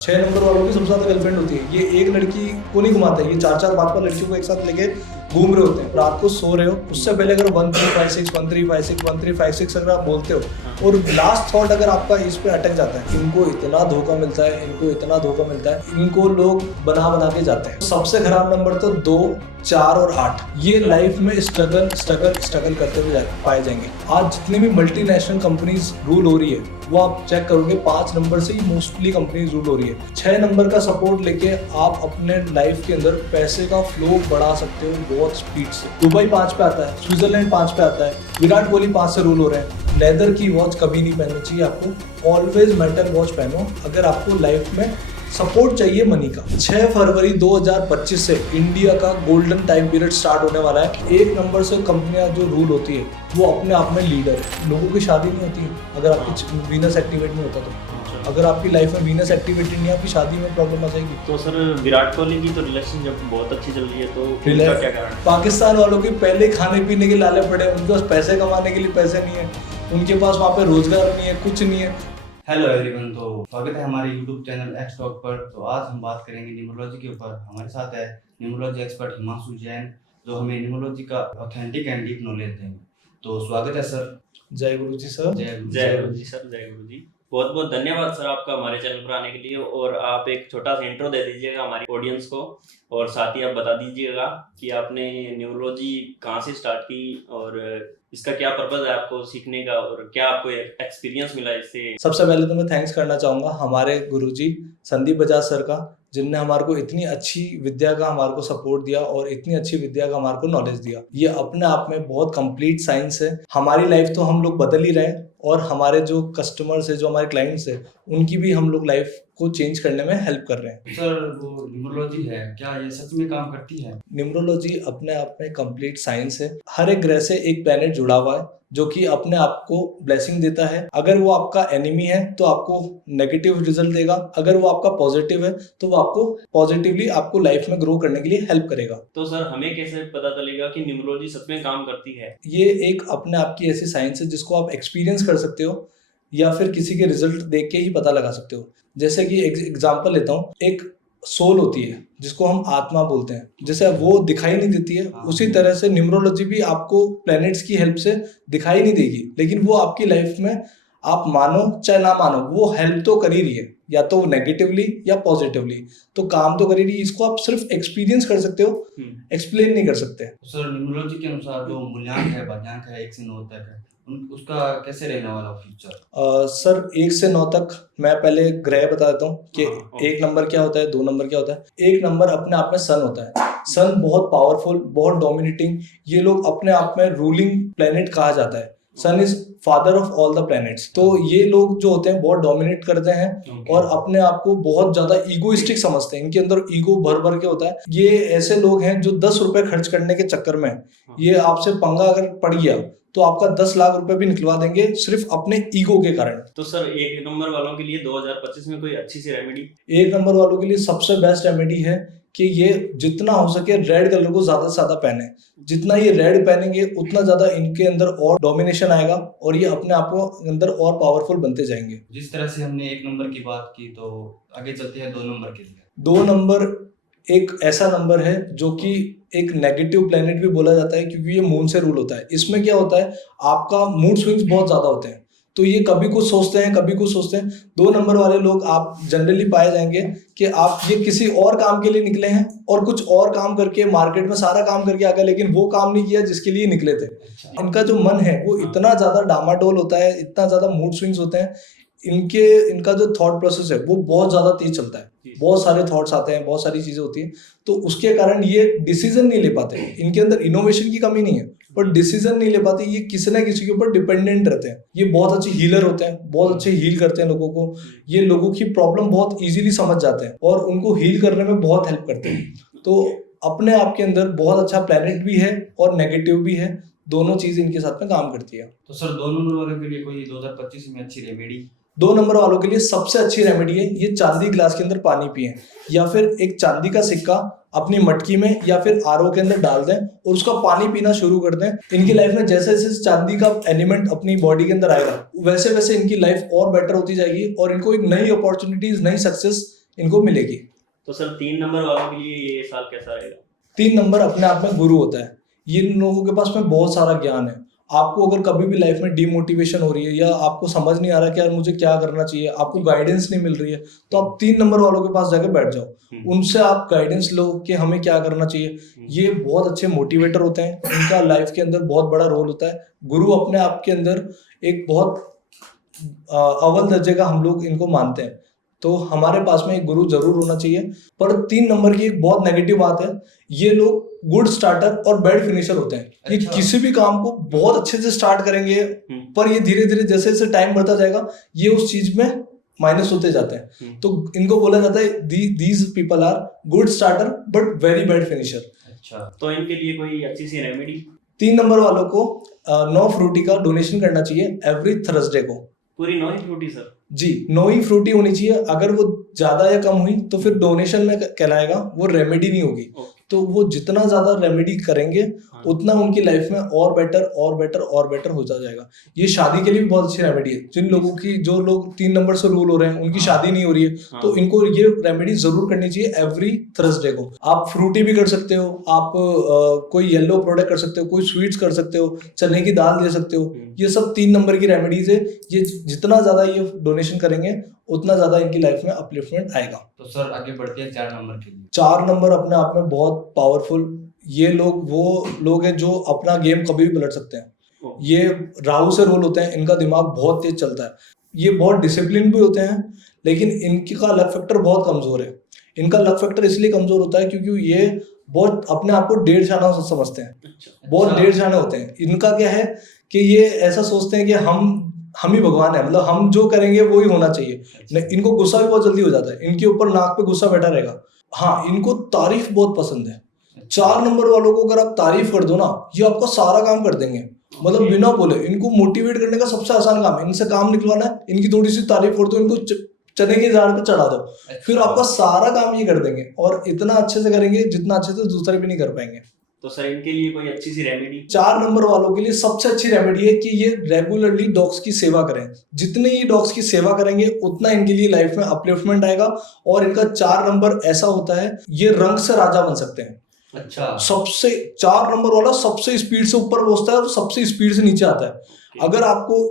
6 number वालों की सबसे ज्यादा गर्लफ्रेंड होती है। ये एक लड़की को नहीं घुमाते, ये 4-4 5-5 लड़कियों को एक साथ लेके घूम रहे होते हैं। रात को सो रहे हो, उससे पहले अगर 1356 1356 1356 अगर आप बोलते हो और लास्ट थॉट अगर आपका इस पे अटक जाता है, इनको इतना धोखा मिलता है, इनको इतना धोखा मिलता है, इनको लोग बना के जाते हैं। सबसे खराब नंबर तो 2, 4 और 8, ये लाइफ में स्ट्रगल करते हुए पाए जाएंगे। आज जितनी भी मल्टीनेशनल कंपनीज रूल हो रही है, वो आप चेक करोगे 5 नंबर से ही मोस्टली कंपनीज रूल हो रही है। 6 नंबर का सपोर्ट लेके आप अपने लाइफ के अंदर पैसे का फ्लो बढ़ा सकते हो बहुत स्पीड से। दुबई 5 पे आता है, स्विट्जरलैंड 5 पे आता है, विराट कोहली 5 से रूल हो रहे हैं। लेदर की वॉच कभी नहीं पहननी चाहिए आपको, ऑलवेज मेटल वॉच पहनो अगर आपको लाइफ में सपोर्ट चाहिए मनी का। 6 फरवरी 2025 से इंडिया का गोल्डन टाइम पीरियड स्टार्ट होने वाला है। 1 नंबर से कंपनियां जो रूल होती है वो अपने आप में लीडर है। लोगों की शादी नहीं होती अगर आपकी वीनस एक्टिवेट नहीं होता तो। अगर आपकी लाइफ में वीनस एक्टिविटी नहीं है, आपकी शादी में प्रॉब्लम आ जाएगी। तो सर विराट कोहली की तो रिलेशनशिप बहुत अच्छी चल रही है, तो उनका क्या कारण है? पाकिस्तान वालों के पहले खाने पीने के लाले पड़े, उनके पास पैसे कमाने के लिए पैसे नहीं है, उनके पास वहाँ पे रोजगार नहीं है, कुछ नहीं है। हेलो एवरीवन, तो स्वागत है हमारे यूट्यूब चैनल एक्स टॉक पर। तो आज हम बात करेंगे न्यूमरोलॉजी के ऊपर। हमारे साथ है न्यूमरोलॉजी एक्सपर्ट हिमांशु जैन, जो हमें न्यूमरोलॉजी का ऑथेंटिक एंड डीप नॉलेज देंगे। तो स्वागत है सर। जय गुरु जी सर। जय गुरु जी सर। जय गुरु जी। बहुत बहुत धन्यवाद सर आपका हमारे चैनल पर आने के लिए। और आप एक छोटा सा इंट्रो दे दीजिएगा हमारी ऑडियंस को, और साथ ही आप बता दीजिएगा कि आपने न्यूरोलॉजी कहाँ से स्टार्ट की और इसका क्या पर्पस है आपको सीखने का, और क्या आपको एक्सपीरियंस मिला इससे। सबसे पहले तो मैं थैंक्स करना चाहूँगा हमारे गुरुजी संदीप बजाज सर का, जिनने हमारे को इतनी अच्छी विद्या का हमारे को सपोर्ट दिया और इतनी अच्छी विद्या का हमारे को नॉलेज दिया। ये अपने आप में बहुत कंप्लीट साइंस है। हमारी लाइफ तो हम लोग बदल ही रहे हैं, और हमारे जो कस्टमर्स है, जो हमारे क्लाइंट्स है, उनकी भी हम लोग लाइफ को चेंज करने में हेल्प कर रहे हैं। सर, वो न्यूमरोलॉजी है, क्या ये सच में काम करती है? न्यूमरोलॉजी अपने आप में कंप्लीट साइंस है। हर एक ग्रह से एक प्लैनेट जुड़ा हुआ है जो कि अपने आप को ब्लेसिंग देता है। अगर वो आपका एनिमी है तो आपको नेगेटिव रिजल्ट देगा, अगर वो आपका पॉजिटिव है तो वो आपको पॉजिटिवली आपको लाइफ में ग्रो करने के लिए हेल्प करेगा। तो सर हमें कैसे पता चलेगा कि न्यूमरोलॉजी सच में काम करती है? ये एक अपने आप की ऐसी साइंस है जिसको आप एक्सपीरियंस कर सकते हो या फिर किसी के रिजल्ट देख के ही पता लगा सकते हो। जैसे कि एग्जांपल लेता हूँ, एक सोल होती है जिसको हम आत्मा बोलते हैं, जैसे वो दिखाई नहीं देती है, उसी तरह से न्यूमरोलॉजी भी आपको प्लैनेट्स की हेल्प से दिखाई नहीं देगी, लेकिन वो आपकी लाइफ में आप मानो चाहे ना मानो वो हेल्प तो कर ही रही है, या तो नेगेटिवली या पॉजिटिवली, तो काम तो कर ही रही है। इसको आप सिर्फ एक्सपीरियंस कर सकते हो, एक्सप्लेन नहीं कर सकते। सर, न्यूमरोलॉजी के अनुसार जो मूल्यांक है, भाग्यांक है 1 से 9 तक है, उसका कैसे रहने वाला फ्यूचर? सर 1 से 9 तक मैं पहले ग्रह बता देता हूँ कि 1 नंबर क्या होता है, 2 नंबर क्या होता है। 1 नंबर अपने आप में सन होता है। सन बहुत पावरफुल, बहुत डोमिनेटिंग, ये लोग अपने आप में रूलिंग प्लेनेट कहा जाता है। Sun is father of all the planets. तो ये लोग जो होते हैं बहुत डोमिनेट करते हैं और अपने आप को बहुत ज्यादा ईगोइस्टिक समझते हैं। इनके अंदर ईगो भर के होता है। ये ऐसे लोग हैं जो 10 रुपए खर्च करने के चक्कर में, ये आपसे पंगा अगर पड़ गया तो आपका 10 लाख रुपए भी निकलवा देंगे सिर्फ अपने ईगो के कारण। तो सर 1 नंबर वालों के लिए 2025 में कोई अच्छी सी रेमेडी? 1 नंबर वालों के लिए सबसे बेस्ट रेमेडी है कि ये जितना हो सके रेड कलर को ज्यादा से ज्यादा पहने। जितना ये रेड पहनेंगे उतना ज्यादा इनके अंदर और डोमिनेशन आएगा और ये अपने आप को अंदर और पावरफुल बनते जाएंगे। जिस तरह से हमने 1 नंबर की बात की, तो आगे चलते हैं 2 नंबर के लिए। 2 नंबर एक ऐसा नंबर है जो कि एक नेगेटिव प्लेनेट भी बोला जाता है, क्योंकि ये मून से रूल होता है। इसमें क्या होता है, आपका मूड स्विंग्स बहुत ज्यादा होते हैं, तो ये कभी कुछ सोचते हैं कभी कुछ सोचते हैं। 2 नंबर वाले लोग आप जनरली पाए जाएंगे कि आप ये किसी और काम के लिए निकले हैं और कुछ और काम करके मार्केट में सारा काम करके आ गए, लेकिन वो काम नहीं किया जिसके लिए निकले थे। इनका जो मन है वो इतना ज्यादा डामाडोल होता है, इतना ज्यादा मूड स्विंग्स होते हैं, इनका जो थॉट प्रोसेस है वो बहुत ज्यादा तेज चलता है। बहुत सारे थॉट्स आते हैं, बहुत सारी चीजें होती हैं, तो उसके कारण ये डिसीजन नहीं ले पाते। इनके अंदर इनोवेशन की कमी नहीं है, पर डिसीजन नहीं ले पाते। ये किसी ना किसी के ऊपर डिपेंडेंट रहते हैं। ये बहुत अच्छे हीलर होते हैं, बहुत अच्छे हील करते हैं लोगों को। ये लोगों की प्रॉब्लम बहुत इजीली समझ जाते हैं और उनको हील करने में बहुत हेल्प करते हैं। तो अपने आप के अंदर बहुत अच्छा प्लैनेट भी है और नेगेटिव भी है, दोनों चीज इनके साथ में काम करती है। तो सर 2 नंबर वालों के लिए कोई 2025 में अच्छी रेमेडी? 2 नंबर वालों के लिए सबसे अच्छी रेमेडी है, ये चांदी ग्लास के अंदर पानी पिए, या फिर एक चांदी का सिक्का अपनी मटकी में या फिर आरओ के अंदर डाल दें और उसका पानी पीना शुरू कर दें। इनकी लाइफ में जैसे जैसे चांदी का एलिमेंट अपनी बॉडी के अंदर आएगा, वैसे वैसे इनकी लाइफ और बेटर होती जाएगी और इनको एक नई अपॉर्चुनिटीज, नई सक्सेस इनको मिलेगी। तो सर 3 नंबर वालों के लिए ये साल कैसा रहेगा? 3 नंबर अपने आप में गुरु होता है। ये इन लोगों के पास में बहुत सारा ज्ञान है। आपको अगर कभी भी लाइफ में डिमोटिवेशन हो रही है या आपको समझ नहीं आ रहा कि यार मुझे क्या करना चाहिए, आपको गाइडेंस नहीं मिल रही है, तो आप 3 नंबर वालों के पास जाके बैठ जाओ। उनसे आप गाइडेंस लो कि हमें क्या करना चाहिए। ये बहुत अच्छे मोटिवेटर होते हैं, इनका लाइफ के अंदर बहुत बड़ा रोल होता है। गुरु अपने आप के अंदर एक बहुत अव्वल दर्जे का हम लोग इनको मानते हैं, तो हमारे पास में एक गुरु जरूर होना चाहिए। पर 3 नंबर की एक बहुत नेगेटिव बात है, ये लोग गुड स्टार्टर और बैड फिनिशर होते हैं। ये अच्छा। किसी भी काम को बहुत अच्छे से स्टार्ट करेंगे, पर ये धीरे धीरे जैसे जैसे टाइम बढ़ता जाएगा ये उस चीज में माइनस होते जाते हैं। तो इनको बोला जाता है these people are good starter but very bad finisher. अच्छा, तो इनके लिए कोई अच्छी सी रेमेडी? 3 नंबर वालों को 9 फ्रूटी का डोनेशन करना चाहिए एवरी थर्सडे को। पूरी 9 ही फ्रूटी सर? जी, 9 ही फ्रूटी होनी चाहिए। अगर वो ज्यादा या कम हुई तो फिर डोनेशन में कहलाएगा, वो रेमेडी नहीं होगी। तो वो जितना ज्यादा रेमेडी करेंगे उतना उनकी लाइफ में और बेटर और बेटर और बेटर होता जाएगा। ये शादी के लिए भी बहुत अच्छी रेमेडी है। जिन लोगों की, जो लोग 3 नंबर से रूल हो रहे हैं, उनकी शादी नहीं हो रही है, तो इनको ये रेमेडी जरूर करनी चाहिए एवरी थर्सडे को। आप फ्रूटी भी कर सकते हो, आप कोई येलो प्रोडक्ट कर सकते हो, कोई स्वीट्स कर सकते हो, चने की दाल दे सकते हो। ये सब 3 नंबर की रेमेडीज है। ये जितना ज्यादा ये डोनेशन करेंगे उतना ज्यादा इनकी लाइफ में अपलिफ्टमेंट आएगा। तो सर आगे बढ़ते हैं 4 नंबर के लिए। 4 नंबर अपने आप में बहुत पावरफुल, ये लोग वो लोग हैं जो अपना गेम कभी भी पलट सकते हैं। ये राहु से रोल होते हैं, इनका दिमाग बहुत तेज चलता है। ये बहुत डिसिप्लिन भी होते हैं, लेकिन इनका लक फैक्टर बहुत कमजोर है। इनका लक फैक्टर इसलिए कमजोर होता है क्योंकि ये बहुत अपने आप को डेढ़ जाना समझते हैं। बहुत डेढ़ जाने होते हैं। इनका क्या है कि ये ऐसा सोचते हैं कि हम ही भगवान है, मतलब हम जो करेंगे वो ही होना चाहिए। इनको गुस्सा भी बहुत जल्दी हो जाता है, इनके ऊपर नाक पे गुस्सा बैठा रहेगा। हाँ, इनको तारीफ बहुत पसंद है। 4 नंबर वालों को अगर आप तारीफ कर दो ना, ये आपका सारा काम कर देंगे, मतलब बिना बोले। इनको मोटिवेट करने का सबसे आसान काम है, इनसे काम निकलवाना है, इनकी थोड़ी सी तारीफ कर दो, इनको चने के झाड़ पे चढ़ा दो, फिर आपका सारा काम ये कर देंगे। और इतना अच्छे से करेंगे जितना अच्छे से दूसरे भी नहीं कर पाएंगे। तो सर इनके लिए कोई अच्छी सी रेमेडी? 4 नंबर वालों के लिए सबसे अच्छी रेमेडी है कि ये रेगुलरली डॉग्स की सेवा करें। जितने ये डॉग्स की सेवा करेंगे उतना इनके लिए लाइफ में अपलिफ्टमेंट आएगा। और इनका 4 नंबर ऐसा होता है, ये रंग से राजा बन सकते हैं। अच्छा, सबसे 4 नंबर वाला सबसे स्पीड से ऊपर पहुंचता है और सबसे स्पीड से नीचे आता है। अगर आपको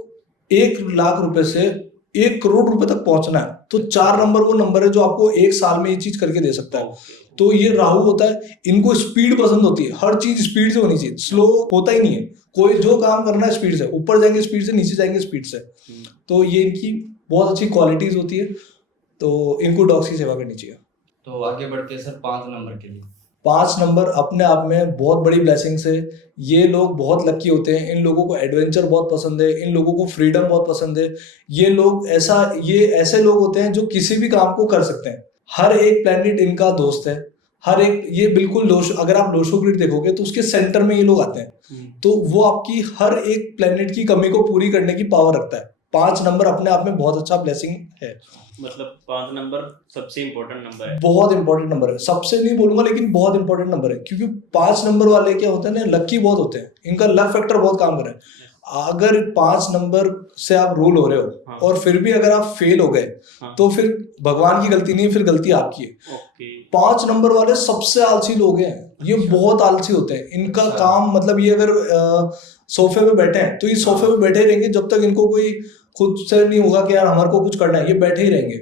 1 लाख रुपए से 1 करोड़ रुपए तक पहुंचना है तो 4 नंबर वो नंबर है जो आपको 1 साल में ये चीज करके दे सकता है। तो ये राहु होता है, इनको स्पीड पसंद होती है, हर चीज स्पीड से होनी चाहिए, स्लो होता ही नहीं है। कोई जो काम करना है स्पीड से, ऊपर जाएंगे स्पीड से, नीचे जाएंगे स्पीड से। तो ये इनकी बहुत अच्छी क्वालिटीज होती है, तो इनको डॉग्स की सेवा करनी चाहिए। तो आगे बढ़ते हैं सर 5 नंबर के लिए। 5 नंबर अपने आप में बहुत बड़ी ब्लेसिंग्स है। ये लोग बहुत लकी होते हैं। इन लोगों को एडवेंचर बहुत पसंद है, इन लोगों को फ्रीडम बहुत पसंद है। ये ऐसे लोग होते हैं जो किसी भी काम को कर सकते हैं। हर एक प्लेनेट इनका दोस्त है। हर एक, ये बिल्कुल अगर आप लोशो ग्रिड देखोगे तो उसके सेंटर में ये लोग आते हैं। तो वो आपकी हर एक प्लेनेट की कमी को पूरी करने की पावर रखता है। 5 नंबर अपने आप में बहुत अच्छा ब्लेसिंग है। मतलब 5 नंबर सबसे इम्पोर्टेंट नंबर है? बहुत इंपॉर्टेंट नंबर है, सबसे नहीं बोलूंगा लेकिन बहुत इंपॉर्टेंट नंबर है। क्योंकि 5 नंबर वाले क्या होते हैं ना, लकी बहुत होते हैं, इनका लक फैक्टर बहुत काम कर रहा है। अगर 5 नंबर से आप रूल हो रहे हो और फिर भी अगर आप फेल हो गए तो फिर भगवान की गलती नहीं है, फिर गलती आपकी है। 5 नंबर वाले सबसे आलसी लोग हैं, ये बहुत आलसी होते हैं। इनका काम, मतलब ये अगर सोफे पे बैठे हैं तो ये सोफे पे बैठे ही रहेंगे जब तक इनको कोई खुद से नहीं होगा कि यार हमारे को कुछ करना है, ये बैठे ही रहेंगे।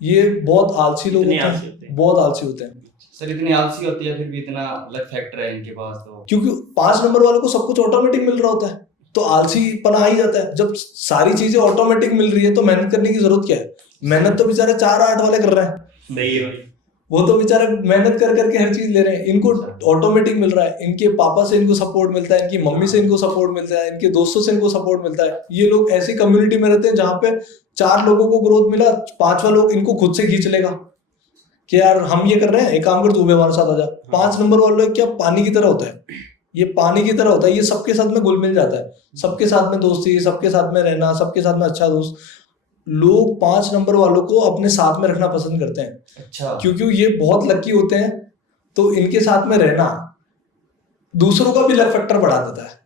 ये बहुत आलसी लोग होते हैं, बहुत आलसी होते हैं। सर इतनी आलसी होती है फिर भी इतना लक फैक्टर है इनके पास, तो क्योंकि 5 नंबर वालों को सब कुछ ऑटोमेटिक मिल रहा होता है तो आलसी पना आ ही जाता है। जब सारी चीजें ऑटोमेटिक मिल रही है तो मेहनत करने की जरूरत क्या है? मेहनत तो बेचारे 4-8 वाले कर रहे हैं। सही है भाई, वो तो बेचारे मेहनत कर करके हर चीज ले रहे हैं, इनको ऑटोमेटिक मिल रहा है। इनके पापा से इनको सपोर्ट मिलता है, इनकी मम्मी से इनको सपोर्ट मिलता है, इनके दोस्तों से इनको सपोर्ट मिलता है। ये लोग ऐसी कम्युनिटी में रहते हैं जहाँ पे 4 लोगों को ग्रोथ मिला, 5वां लोग इनको खुद से खींच लेगा कि यार हम ये कर रहे हैं, एक काम कर, तू भी हमारे साथ आ जा। 5 नंबर वाले क्या पानी की तरह होता है, ये पानी की तरह होता है। ये सबके साथ में घुल मिल जाता है, सबके साथ में दोस्ती, सबके साथ में रहना, सबके साथ में अच्छा दोस्त। लोग 5 नंबर वालों को अपने साथ में रखना पसंद करते हैं। अच्छा, क्योंकि ये बहुत लकी होते हैं तो इनके साथ में रहना दूसरों का भी लक फैक्टर बढ़ा देता है।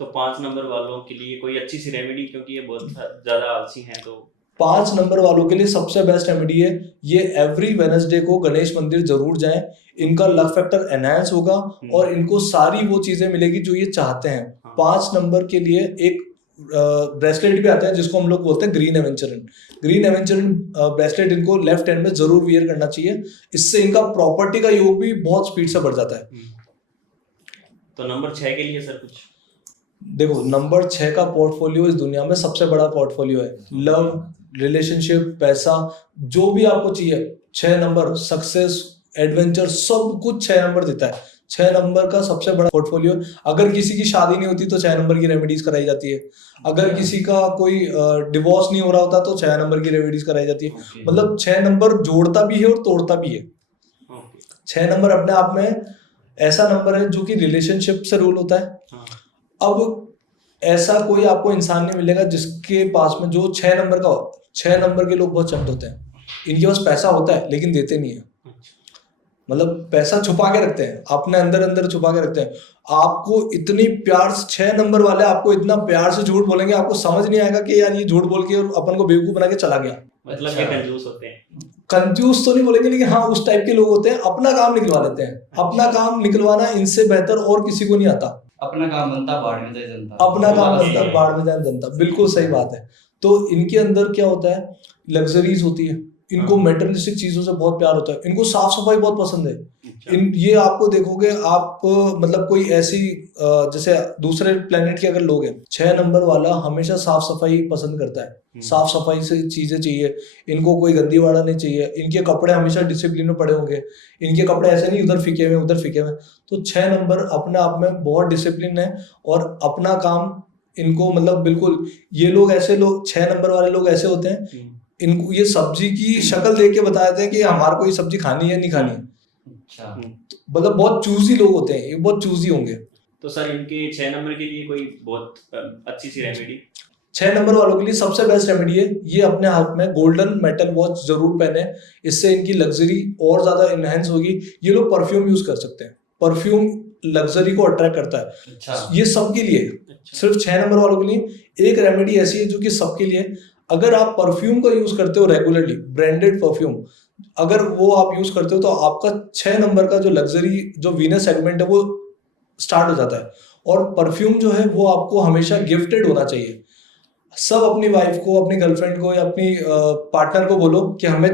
तो 5 नंबर वालों के लिए कोई अच्छी सी रेमेडी, क्योंकि ये बहुत ज्यादा आलसी हैं तो 5 नंबर वालों के लिए सबसे बेस्ट रेमेडी है, ये एवरी वेडनेसडे को गणेश मंदिर जरूर जाएं। इनका लक फैक्टर एनहांस होगा और इनको सारी वो चीजें मिलेगी जो ये चाहते हैं। 5 नंबर के लिए एक ब्रेसलेट भी आता है जिसको हम लोग बोलते हैं ग्रीन एवेंचरिन। ग्रीन एवेंचरिन ब्रेसलेट इनको लेफ्ट हैंड में जरूर वियर करना चाहिए, इससे इनका प्रॉपर्टी का योग भी बहुत स्पीड से बढ़ जाता है। तो नंबर 6 के लिए सर कुछ? देखो, नंबर 6 का पोर्टफोलियो इस दुनिया में सबसे बड़ा पोर्टफोलियो है। लव, रिलेशनशिप, पैसा, जो भी आपको चाहिए, 6 नंबर, सक्सेस, एडवेंचर, सब कुछ 6 नंबर देता है। 6 नंबर का सबसे बड़ा पोर्टफोलियो। अगर किसी की शादी नहीं होती तो 6 नंबर की रेमेडीज कराई जाती है। अगर किसी का कोई डिवोर्स नहीं हो रहा होता तो 6 नंबर की रेमेडीज कराई जाती है। मतलब 6 नंबर जोड़ता भी है और तोड़ता भी है। 6 नंबर अपने आप में ऐसा नंबर है जो कि रिलेशनशिप से रूल होता है। अब ऐसा कोई आपको इंसान नहीं मिलेगा जिसके पास में जो 6 नंबर का हो। 6 नंबर के लोग बहुत चंट होते हैं, इनके पास पैसा होता है लेकिन देते नहीं है। मतलब पैसा छुपा के रखते हैं, अपने अंदर अंदर छुपा के रखते हैं। आपको इतनी प्यार से 6 नंबर वाले आपको इतना प्यार से झूठ बोलेंगे, आपको समझ नहीं आएगा कि यार ये झूठ बोल के अपन को बेवकूफ बना के चला गया। मतलब ये कंजूस होते हैं। कंजूस तो नहीं बोलेंगे, लेकिन हाँ उस टाइप के लोग होते हैं, अपना काम निकलवा लेते हैं। अपना काम निकलवाना इनसे बेहतर और किसी को नहीं आता। अपना काम बनता बाढ़ में जाए जनता, अपना काम बनता बाढ़ में जाए जनता, बिल्कुल सही बात है। तो इनके अंदर क्या होता है, लग्जरीज होती है, इनको मेटेरियलिस्टिक चीजों से बहुत प्यार होता है, इनको साफ सफाई बहुत पसंद है। ये आपको देखोगे आप, मतलब कोई ऐसी जैसे दूसरे प्लेनेट के अगर लोग हैं, 6 नंबर वाला हमेशा साफ सफाई पसंद करता है। साफ सफाई से चीजें चाहिए इनको, कोई गंदी वाड़ा नहीं चाहिए। इनके कपड़े हमेशा डिसिप्लिन में पड़े होंगे, इनके कपड़े ऐसे नहीं उधर फीके हुए उधर फीके हुए। तो 6 नंबर अपने आप में बहुत डिसिप्लिन है और अपना काम इनको, मतलब बिल्कुल, ये लोग ऐसे लोग 6 नंबर वाले लोग ऐसे होते हैं, इनको ये सब्जी की शक्ल देख के बता देते हैं कि हमारे को ये सब्जी खानी है नहीं खानी है। अच्छा, मतलब बहुत चूजी लोग होते हैं, ये बहुत चूजी होंगे। तो सर इनके 6 नंबर के लिए कोई बहुत अच्छी सी रेमेडी? 6 नंबर वालों के लिए सबसे बेस्ट रेमेडी है, ये अपने हाथ में गोल्डन मेटल वॉच जरूर पहने, इससे इनकी लग्जरी और ज्यादा इनहेंस होगी। ये लोग परफ्यूम यूज कर सकते हैं, परफ्यूम लग्जरी को अट्रैक्ट करता है। अच्छा, ये सबके लिए, सिर्फ 6 नंबर वालों के लिए एक रेमेडी ऐसी है जो कि सबके लिए। अगर आप परफ्यूम का यूज करते हो रेगुलरली, ब्रांडेड परफ्यूम, अगर वो आप यूज करते हो तो आपका 6 नंबर का जो लग्जरी जो वीनस सेगमेंट है वो स्टार्ट हो जाता है। और परफ्यूम जो है वो आपको हमेशा गिफ्टेड होना चाहिए। सब अपनी वाइफ को, अपनी गर्लफ्रेंड को या अपनी पार्टनर को बोलो कि हमें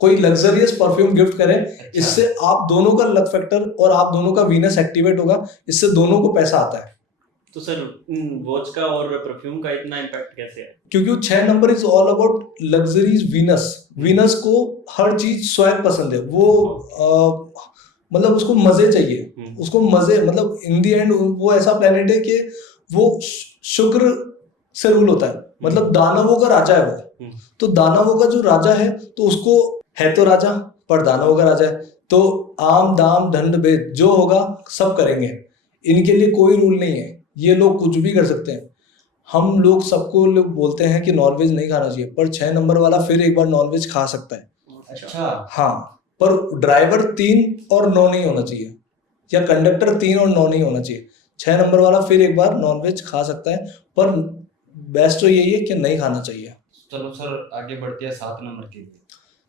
कोई लग्जरियस परफ्यूम गिफ्ट करें। अच्छा। इससे आप दोनों का लक फैक्टर और आप दोनों का वीनस एक्टिवेट होगा, इससे दोनों को पैसा आता है। तो सर वॉच का और परफ्यूम का इतना इम्पैक्ट कैसे है? क्योंकि 6 number is all about luxuries Venus. Venus को हर चीज स्वैग पसंद है, वो मतलब उसको मजे चाहिए, उसको मजे, मतलब इन दी एंड वो ऐसा प्लेनेट है कि वो शुक्र से रूल होता है, मतलब दानवों का राजा है वो। तो दानवों का जो राजा है तो उसको है तो राजा, पर दानवों का राजा है तो आम दाम दंड भेद जो होगा सब करेंगे। इनके लिए कोई रूल नहीं है, ये लोग कुछ भी कर सकते हैं। हम लोग सबको लोग बोलते हैं कि नॉनवेज नहीं खाना चाहिए, पर 6 नंबर वाला फिर एक बार नॉनवेज खा सकता है। अच्छा, हाँ, पर ड्राइवर 3 और 9 नहीं होना चाहिए, या कंडक्टर 3 और 9 नहीं होना चाहिए। 6 नंबर वाला फिर एक बार नॉनवेज खा सकता है, पर बेस्ट तो यही है कि नहीं खाना चाहिए। चलो सर आगे बढ़ते हैं 7 नंबर के लिए।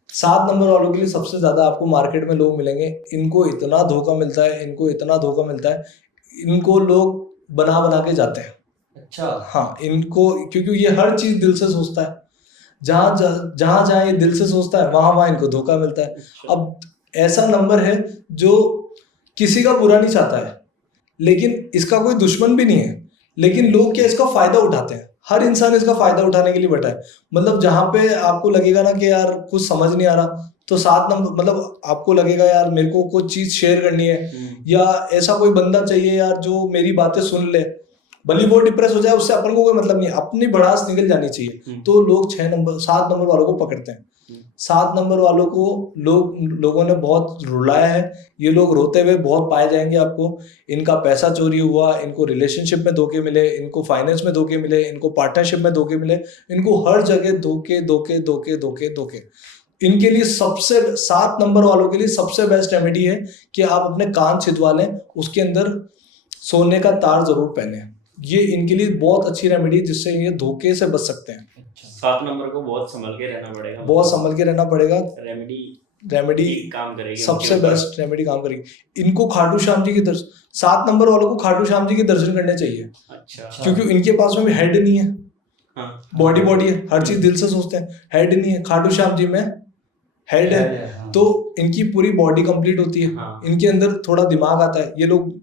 7 नंबर वालों के लिए सबसे ज्यादा आपको मार्केट में लोग मिलेंगे, इनको इतना धोखा मिलता है, इनको इतना धोखा मिलता है, इनको लोग बना बना के जाते हैं। अच्छा, हाँ, इनको, क्योंकि ये हर चीज दिल से सोचता है, जहां ये दिल से सोचता है वहां इनको धोखा मिलता है। अब ऐसा नंबर है जो किसी का बुरा नहीं चाहता है, लेकिन इसका कोई दुश्मन भी नहीं है, लेकिन लोग क्या इसका फायदा उठाते हैं। हर इंसान इसका फायदा उठाने के लिए बैठा है। मतलब जहां पे आपको लगेगा ना कि यार कुछ समझ नहीं आ रहा, तो 7 नंबर, मतलब आपको लगेगा यार मेरे को कुछ चीज शेयर करनी है, या ऐसा कोई बंदा चाहिए यार जो मेरी बातें सुन ले, भले वो डिप्रेस हो जाए, उससे अपन को कोई मतलब नहीं, अपनी भड़ास निकल जानी चाहिए। तो लोग 7 नंबर वालों को पकड़ते हैं। 7 नंबर वालों को लोगों ने बहुत रुलाया है, ये लोग रोते हुए बहुत पाए जाएंगे आपको। इनका पैसा चोरी हुआ, इनको रिलेशनशिप में धोखे मिले, इनको फाइनेंस में धोखे मिले, इनको पार्टनरशिप में धोखे मिले, इनको हर जगह धोखे धोखे धोखे धोखे धोखे। इनके लिए सबसे 7 नंबर वालों के लिए सबसे बेस्ट रेमेडी है कि आप अपने कान छिदवा लें, उसके अंदर सोने का तार जरूर पहने। ये इनके लिए बहुत अच्छी रेमेडी है, जिससे ये धोखे से बच सकते हैं। अच्छा 7 नंबर को बहुत संभल के रहना पड़ेगा, बहुत संभल के रहना पड़ेगा। रेमेडी काम करेगी सबसे उनके ऊपर। बेस्ट रेमेडी काम करेगी। इनको खाटू श्याम जी के दर्शन, 7 नंबर वालों को खाटू श्याम जी के दर्शन करने चाहिए, अच्छा क्योंकि इनके पास में भी हेड नहीं है, हाँ बॉडी है, हर चीज दिल से सोचते हैं, हेड नहीं है। खाटू श्याम जी में हेड है, हाँ। तो इनकी पूरी बॉडी कंप्लीट होती है। हाँ। इनके अंदर थोड़ा दिमाग आता है। ये लोग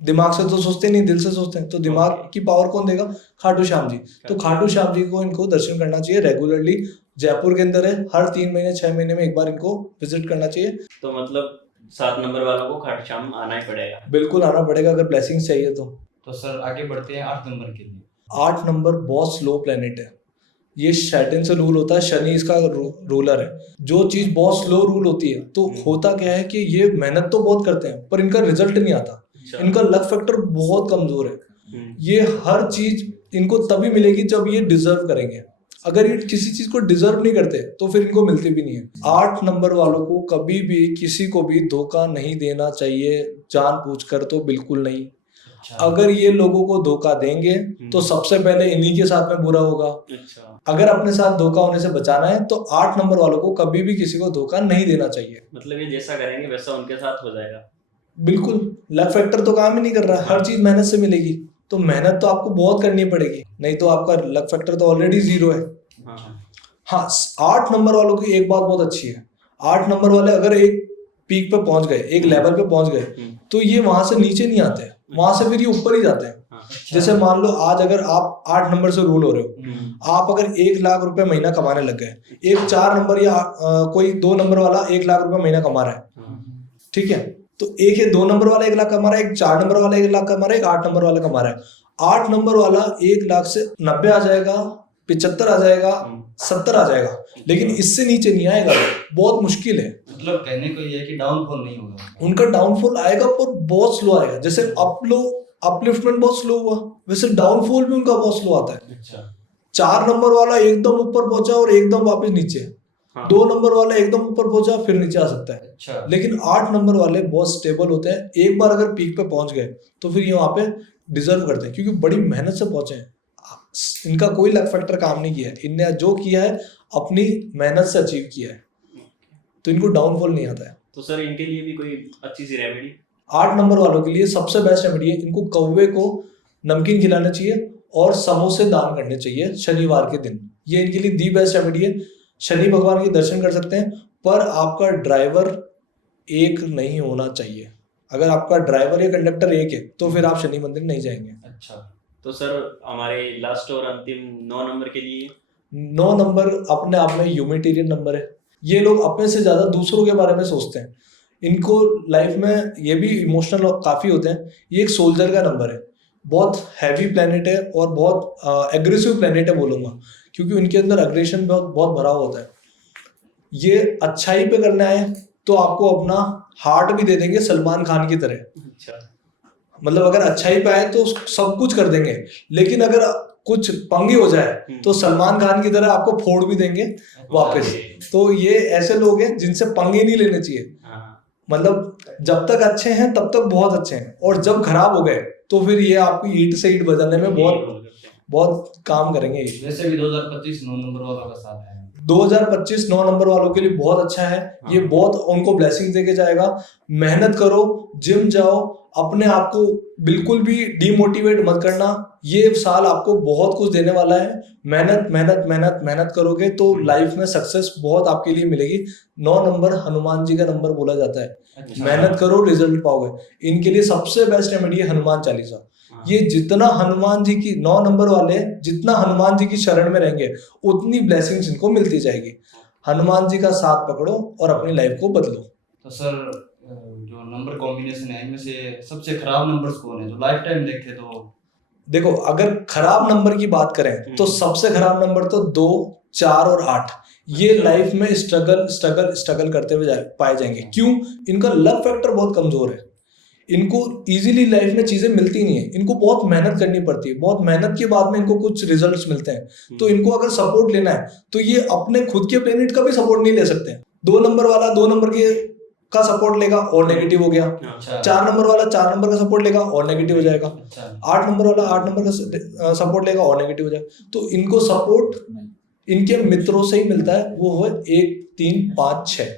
दिमाग से तो सोचते नहीं, दिल से सोचते हैं, तो दिमाग Okay. की पावर कौन देगा? खाटू श्याम जी। तो खाटू श्याम जी को इनको दर्शन करना चाहिए रेगुलरली। जयपुर के अंदर है, हर 3 महीने 6 महीने में एक बार इनको विजिट करना चाहिए। तो मतलब 7 नंबर वालों को खाटू श्याम आना ही पड़ेगा। बिल्कुल आना पड़ेगा अगर ब्लेसिंग्स चाहिए तो। तो सर आगे बढ़ते हैं 8 नंबर के लिए। 8 नंबर बहुत स्लो प्लेनेट है। ये शैटन से रूल होता है, शनि इसका रूलर है। जो चीज बहुत स्लो रूल होती है, तो होता क्या है कि ये मेहनत तो बहुत करते हैं पर इनका रिजल्ट नहीं आता। अच्छा। इनका लक फैक्टर बहुत कमजोर है। हम्म, ये हर चीज इनको तभी मिलेगी जब ये डिजर्व करेंगे। अगर ये किसी चीज को डिजर्व नहीं करते तो फिर इनको मिलती भी नहीं है। 8 नंबर वालों को कभी भी किसी को भी धोखा नहीं देना चाहिए, जानबूझकर तो बिल्कुल नहीं। अच्छा अगर ये लोगों को धोखा देंगे तो सबसे पहले इन्हीं के साथ में बुरा होगा। अच्छा अगर अपने साथ धोखा होने से बचाना है तो 8 नंबर वालों को कभी भी किसी को धोखा नहीं देना चाहिए। मतलब ये जैसा करेंगे वैसा उनके साथ हो जाएगा। बिल्कुल, लक फैक्टर तो काम ही नहीं कर रहा है, हर चीज मेहनत से मिलेगी। तो मेहनत तो आपको बहुत करनी पड़ेगी, नहीं तो आपका लक फैक्टर तो ऑलरेडी 0 है। हाँ हाँ, 8 नंबर वालों की एक बात बहुत अच्छी है। 8 नंबर वाले अगर एक पीक पे पहुंच गए, एक लेवल पे पहुंच गए, तो ये वहां से नीचे नहीं आते, वहां से फिर ये ऊपर ही जाते हैं। हाँ जैसे मान लो आज अगर आप 8 नंबर से रूल हो रहे हो, आप अगर 1 लाख रुपए महीना कमाने लग गए, एक 4 नंबर या कोई 2 नंबर वाला 1 लाख रुपए महीना कमा रहा है, हाँ ठीक है, तो एक ये 2 नंबर वाला 1 लाख कमा रहा है, एक 4 नंबर वाला 1 लाख कमा रहा है, एक 8 नंबर वाला कमा रहा है। 8 नंबर वाला 1 लाख से 90 आ जाएगा, 75 आ जाएगा, 70 आ जाएगा, लेकिन इससे नीचे नहीं आएगा। बहुत मुश्किल है। मतलब कहने को ये है कि डाउनफॉल नहीं होगा। उनका डाउनफॉल आएगा पर बहुत स्लो आएगा। जैसे अपलिफ्टमेंट बहुत स्लो हुआ, वैसे डाउनफॉल भी उनका बहुत स्लो आता है। अच्छा 4 नंबर वाला एकदम ऊपर पहुंचा और एकदम वापस नीचे, हाँ। 2 नंबर वाला एकदम ऊपर पहुंचा फिर नीचे आ सकता है। अच्छा लेकिन 8 नंबर वाले बहुत स्टेबल होते हैं। एक बार अगर पीक पे पहुंच गए तो फिर ये वहां पे डिजर्व करते हैं, क्योंकि बड़ी मेहनत से पहुंचे हैं। इनका कोई लक फैक्टर काम नहीं किया है, इनने जो किया है अपनी मेहनत से अचीव किया है, तो इनको डाउनफॉल नहीं आता है। तो सर इनके लिए भी कोई अच्छी सी रेमेडी? 8 नंबर वालों के लिए सबसे बेस्ट रेमेडी है, इनको कौवे को नमकीन खिलाना चाहिए और समोसे दान करने चाहिए शनिवार के दिन। ये इनके लिए दी बेस्ट रेमेडी है। शनि भगवान के दर्शन कर सकते हैं, पर आपका ड्राइवर एक नहीं होना चाहिए। अगर आपका ड्राइवर या कंडक्टर एक है तो फिर आप शनि मंदिर नहीं जाएंगे। अच्छा तो सर हमारे लास्ट और अंतिम 9 नंबर के लिए? 9 नंबर अपने आप में ह्यूमैनिटेरियन नंबर है। ये लोग अपने से ज्यादा दूसरों के बारे में सोचते हैं। इनको लाइफ में ये भी इमोशनल काफी होते हैं। ये एक सोल्जर का नंबर है, बहुत हैवी प्लेनेट है और बहुत एग्रेसिव प्लेनेट है बोलूंगा, क्योंकि उनके अंदर अग्रेशन बहुत बहुत भरा होता है। ये अच्छाई पे करना है तो आपको अपना हार्ट भी दे देंगे सलमान खान की तरह। अच्छा मतलब अगर अच्छाई पे आए तो सब कुछ कर देंगे, लेकिन अगर कुछ पंगे हो जाए तो सलमान खान की तरह आपको फोड़ भी देंगे वापस। तो ये ऐसे लोग हैं जिनसे पंगे नहीं लेने चाहिए। हाँ मतलब जब तक अच्छे हैं तब तक बहुत अच्छे हैं, और जब खराब हो गए तो फिर ये आपको ईंट से ईंट बदलने में बहुत बहुत काम करेंगे। वैसे भी 2025 9 नंबर वालों का साथ है। 2025 9 नंबर वालों के लिए बहुत अच्छा है। ये बहुत उनको ब्लेसिंग देके जाएगा। मेहनत करो, जिम जाओ, अपने आप को बिल्कुल भी डीमोटिवेट मत करना। ये साल आपको बहुत कुछ देने वाला है। मेहनत मेहनत मेहनत मेहनत करोगे तो लाइफ में सक्सेस बहुत आपके लिए मिलेगी। 9 नंबर हनुमान जी का नंबर बोला जाता है। अच्छा। मेहनत करो, रिजल्ट पाओगे। इनके लिए सबसे बेस्ट रेमेडी है हनुमान चालीसा। ये जितना हनुमान जी की 9 नंबर वाले जितना हनुमान जी की शरण में रहेंगे उतनी ब्लेसिंग्स इनको मिलती जाएगी। हनुमान जी का साथ पकड़ो और अपनी लाइफ को बदलो। तो सर जो नंबर कॉम्बिनेशन है इनमें से सबसे खराब नंबर्स कौन है जो लाइफ टाइम देखे तो? देखो, अगर खराब नंबर की बात करें तो सबसे खराब नंबर तो 2, 4 और 8। ये लाइफ में स्ट्रगल करते हुए पाए जाएंगे। क्यों? इनका लक फैक्टर बहुत कमजोर है। इनको इजीली लाइफ में चीजें मिलती नहीं है, इनको बहुत मेहनत करनी पड़ती है। बहुत मेहनत के बाद में इनको कुछ रिजल्ट्स मिलते हैं। तो इनको अगर सपोर्ट लेना है तो ये अपने खुद के प्लेनेट का भी सपोर्ट नहीं ले सकते। 2 नंबर वाला 2 नंबर के का सपोर्ट लेगा और नेगेटिव हो गया, अच्छा 4 नंबर वाला 4 नंबर का सपोर्ट लेगा और नेगेटिव हो जाएगा, अच्छा 8 नंबर वाला 8 नंबर का सपोर्ट लेगा और नेगेटिव हो जाएगा। तो इनको सपोर्ट इनके मित्रों से ही मिलता है, वो है 1 3 5 6।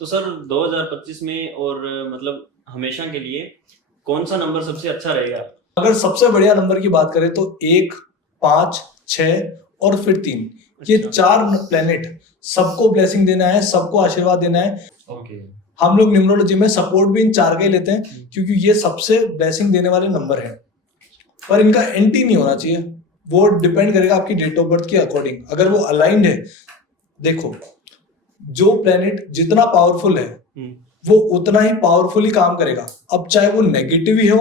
तो सर 2025 में और मतलब हमेशा के लिए कौन सा नंबर सबसे अच्छा रहेगा? अगर सबसे बढ़िया नंबर की बात करें तो 1 5 6 और फिर 3, ये अच्छा। 4 प्लेनेट सबको ब्लेसिंग देना है, सबको आशीर्वाद देना है। ओके हम लोग न्यूमरोलॉजी में सपोर्ट भी इन 4 का ही लेते हैं क्योंकि ये सबसे ब्लेसिंग देने वाले नंबर हैं, पर इनका एंटी नहीं होना चाहिए। वो डिपेंड करेगा आपकी डेट ऑफ बर्थ के अकॉर्डिंग। अगर वो अलाइंड है, देखो जो प्लेनेट जितना पावरफुल है वो उतना ही पावरफुली काम करेगा, अब चाहे वो नेगेटिव ही हो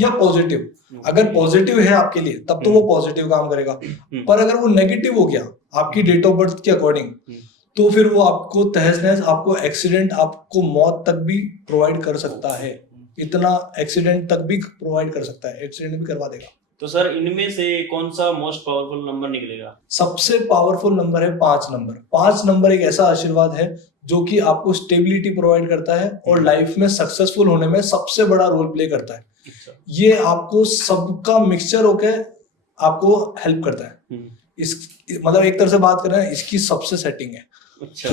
या पॉजिटिव। अगर पॉजिटिव है आपके लिए तब तो वो पॉजिटिव काम करेगा, पर अगर वो नेगेटिव हो गया आपकी डेट ऑफ बर्थ के अकॉर्डिंग तो फिर वो आपको तहस नहस, आपको एक्सीडेंट, आपको मौत तक भी प्रोवाइड कर सकता है। इतना एक्सीडेंट तक भी प्रोवाइड कर सकता है, एक्सीडेंट भी करवा देगा। तो सर इनमें से कौन सा मोस्ट पावरफुल नंबर निकलेगा? सबसे पावरफुल नंबर है 5 नंबर। 5 नंबर एक ऐसा आशीर्वाद है जो कि आपको स्टेबिलिटी प्रोवाइड करता है और लाइफ में सक्सेसफुल होने में सबसे बड़ा रोल प्ले करता है। अच्छा। ये आपको सबका मिक्सचर होके आपको हेल्प करता है। इस मतलब एक तरह से बात कर रहे हैं, इसकी सबसे सेटिंग है। अच्छा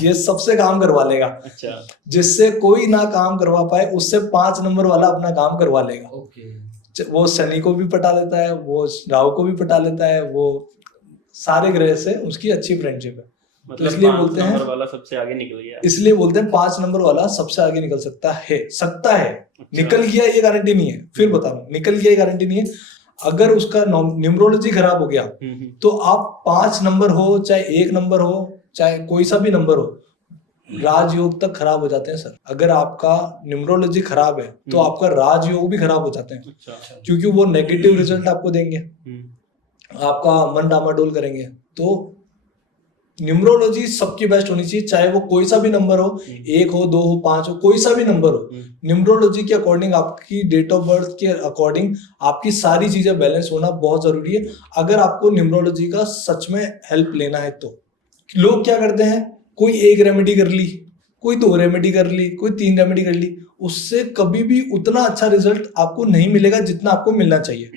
ये सबसे काम करवा लेगा। अच्छा जिससे कोई ना काम करवा पाए उससे 5 नंबर वाला अपना काम करवा लेगा। ओके वो शनि को भी पटा लेता है, वो राहु को भी पटा लेता है, वो सारे ग्रह से उसकी अच्छी फ्रेंडशिप है। मतलब इसलिए 5 बोलते हैं, नंबर वाला सबसे आगे निकल गया। इसलिए बोलते हैं 5 नंबर वाला सबसे आगे निकल सकता है। अच्छा। निकल गया ये गारंटी नहीं है, फिर बता रहा हूँ, निकल गया ये गारंटी नहीं है। अगर उसका न्यूमरोलॉजी खराब हो गया तो आप 5 नंबर हो, चाहे 1 नंबर हो, चाहे कोई सा भी नंबर हो, राजयोग तक खराब हो जाते हैं सर। अगर आपका न्यूमरोलॉजी खराब है तो आपका राजयोग भी खराब हो जाते हैं। अच्छा। क्योंकि वो नेगेटिव रिजल्ट आपको देंगे, आपका मन डामाडोल करेंगे। तो न्यूमरोलॉजी सबकी बेस्ट होनी चाहिए, चाहे वो कोई सा भी नंबर हो, 1 हो 2 हो 5 हो, कोई सा भी नंबर हो। न्यूमरोलॉजी के अकॉर्डिंग, आपकी डेट ऑफ बर्थ के अकॉर्डिंग आपकी सारी चीजें बैलेंस होना बहुत जरूरी है। अगर आपको न्यूमरोलॉजी का सच में हेल्प लेना है तो लोग क्या करते हैं, कोई 1 रेमेडी कर ली, कोई 2 रेमेडी कर ली, कोई 3 रेमेडी कर ली, उससे कभी भी उतना अच्छा रिजल्ट आपको नहीं मिलेगा जितना आपको मिलना चाहिए।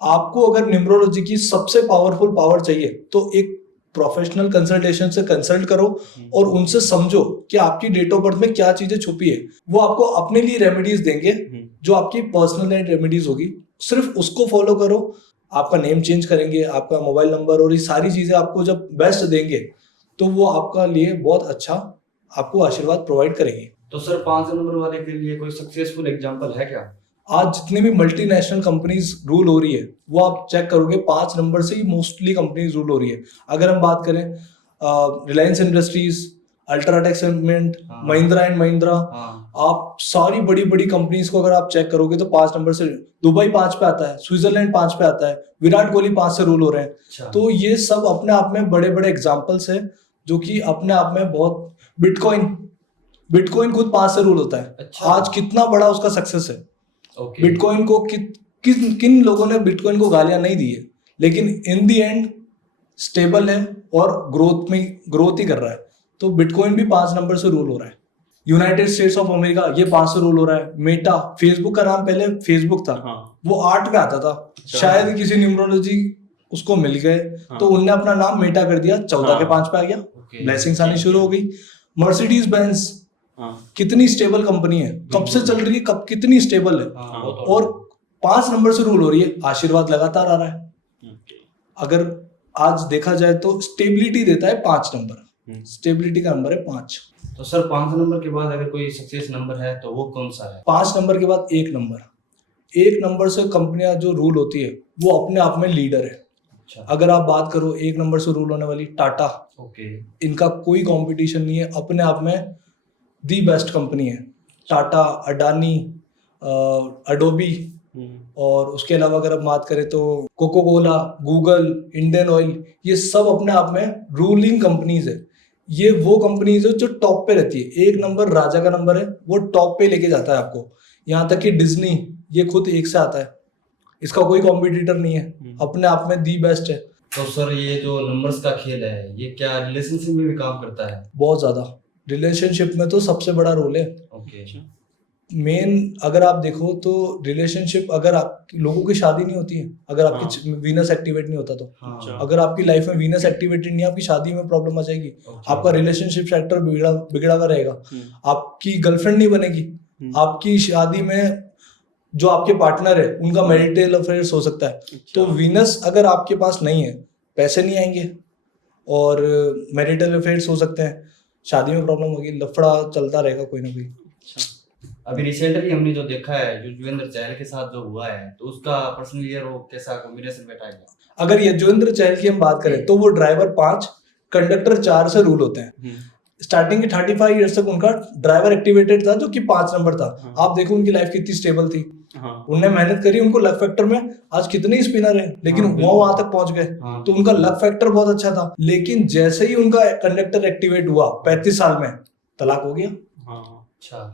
आपको अगर न्यूमरोलॉजी की सबसे पावरफुल पावर चाहिए तो एक प्रोफेशनल कंसल्टेशन से कंसल्ट करो और उनसे समझो कि आपकी डेट ऑफ बर्थ में क्या चीजें छुपी है। वो आपको अपने लिए रेमेडीज देंगे जो आपकी पर्सनल रेमेडीज होगी, सिर्फ उसको फॉलो करो। आपका नेम चेंज करेंगे, आपका मोबाइल नंबर और ये सारी चीजें आपको जब बेस्ट देंगे तो वो आपका लिए बहुत अच्छा आपको आशीर्वाद प्रोवाइड करेंगे। तो सर 5 नंबर वाले के लिए कोई सक्सेसफुल एग्जांपल है क्या? आज जितनी भी मल्टीनेशनल कंपनीज रूल हो रही है वो आप चेक करोगे 5 नंबर से ही मोस्टली कंपनीज रूल हो रही है। अगर हम बात करें Reliance industries, UltraTech cement, Mahindra and Mahindra, आप सारी बड़ी बड़ी कंपनीज को अगर आप चेक करोगे तो 5 नंबर से, दुबई 5 पे आता है, स्विट्जरलैंड 5 पे आता है, विराट कोहली 5 से रूल हो रहे हैं। अच्छा। तो ये सब अपने आप में बड़े बड़े एग्जाम्पल्स है जो कि अपने आप में बहुत, बिटकॉइन खुद 5 से रूल होता है। अच्छा। आज कितना बड़ा उसका सक्सेस है। ओके। बिटकॉइन को किन लोगों ने बिटकॉइन को गालियां नहीं दी है, लेकिन इन दी एंड स्टेबल है और ग्रोथ ही कर रहा है। तो बिटकॉइन भी 5 नंबर से रूल हो रहा है। यूनाइटेड स्टेट्स ऑफ अमेरिका ये 5 से रूल हो रहा है। मेटा, फेसबुक का नाम पहले फेसबुक था, वो 8 पे आता था। शायद किसी न्यूमरोलॉजी उसको मिल गए तो उनने अपना नाम मेटा कर दिया, 14 के 5 पे आ गया। ब्लेसिंग्स आनी शुरू हो गई। मर्सिडीज बेंज कितनी स्टेबल कंपनी है, कब से चल रही है, कब कितनी स्टेबल है, और 5 नंबर से रूल हो रही है। आशीर्वाद लगातार आ रहा है। अगर आज देखा जाए तो स्टेबिलिटी देता है 5 नंबर, स्टेबिलिटी का नंबर है 5। तो सर 5 नंबर के बाद अगर कोई सक्सेस नंबर है तो वो कौन सा है? 5 नंबर के बाद 1 नंबर। 1 नंबर से कंपनियां जो रूल होती है वो अपने आप में लीडर है। अच्छा। अगर आप बात करो 1 नंबर से रूल होने वाली टाटा, ओके, इनका कोई कंपटीशन नहीं है, अपने आप में दी बेस्ट कंपनी है। टाटा, अडानी, अडोबी, और उसके अलावा अगर हम बात करें तो Coca Cola, Google, Indian Oil, ये सब अपने आप में रूलिंग कंपनीज है। ये वो कंपनीज है जो टॉप पे रहती है। 1 नंबर राजा का नंबर है, वो टॉप पे लेके जाता है आपको। यहाँ तक कि डिज्नी ये खुद 1 से आता है, इसका कोई कॉम्पिटिटर नहीं है, अपने आप में दी बेस्ट है। तो सर ये जो नंबर्स का खेल है ये क्या रिलेशनशिप में भी काम करता है? बहुत ज्यादा, रिलेशनशिप में तो सबसे बड़ा रोल है ओके। मेन। अगर आप देखो तो रिलेशनशिप, अगर आप लोगों की शादी नहीं होती है, अगर आपकी वीनस एक्टिवेट नहीं होता तो, अच्छा। अगर आपकी लाइफ में वीनस एक्टिवेटेड नहीं है, आपकी शादी में प्रॉब्लम आ जाएगी। आपका रिलेशनशिप सेक्टर बिगड़ा हुआ रहेगा, आपकी गर्लफ्रेंड नहीं बनेगी, आपकी शादी में जो आपके पार्टनर है उनका मैरिटल अफेयर्स हो सकता है। तो वीनस अगर आपके पास नहीं है, पैसे नहीं आएंगे और मैरिटल अफेयर्स हो सकते हैं, शादी में प्रॉब्लम होगी, लफड़ा चलता रहेगा कोई ना कोई। अभी रिसेंटली हमने जो देखा है युजवेंद्र चहल के साथ जो हुआ है, तो उसका पर्सनल ईयर वो कैसा कॉम्बिनेशन बैठा है? अगर युजवेंद्र चहल की हम बात करें तो वो ड्राइवर 5 कंडक्टर 4 से रूल होते हैं। स्टार्टिंग के 35 ईयर्स तक उनका ड्राइवर एक्टिवेटेड था जो कि 5 नंबर था। आप देखो उनकी लाइफ कितनी स्टेबल थी, उनने मेहनत करी, उनको लक फैक्टर में आज कितने स्पिनर है लेकिन वो वहां तक पहुंच गए। तो उनका लक फैक्टर बहुत अच्छा था। लेकिन जैसे ही उनका कंडक्टर एक्टिवेट हुआ 35 साल में, तलाक हो गया। अच्छा।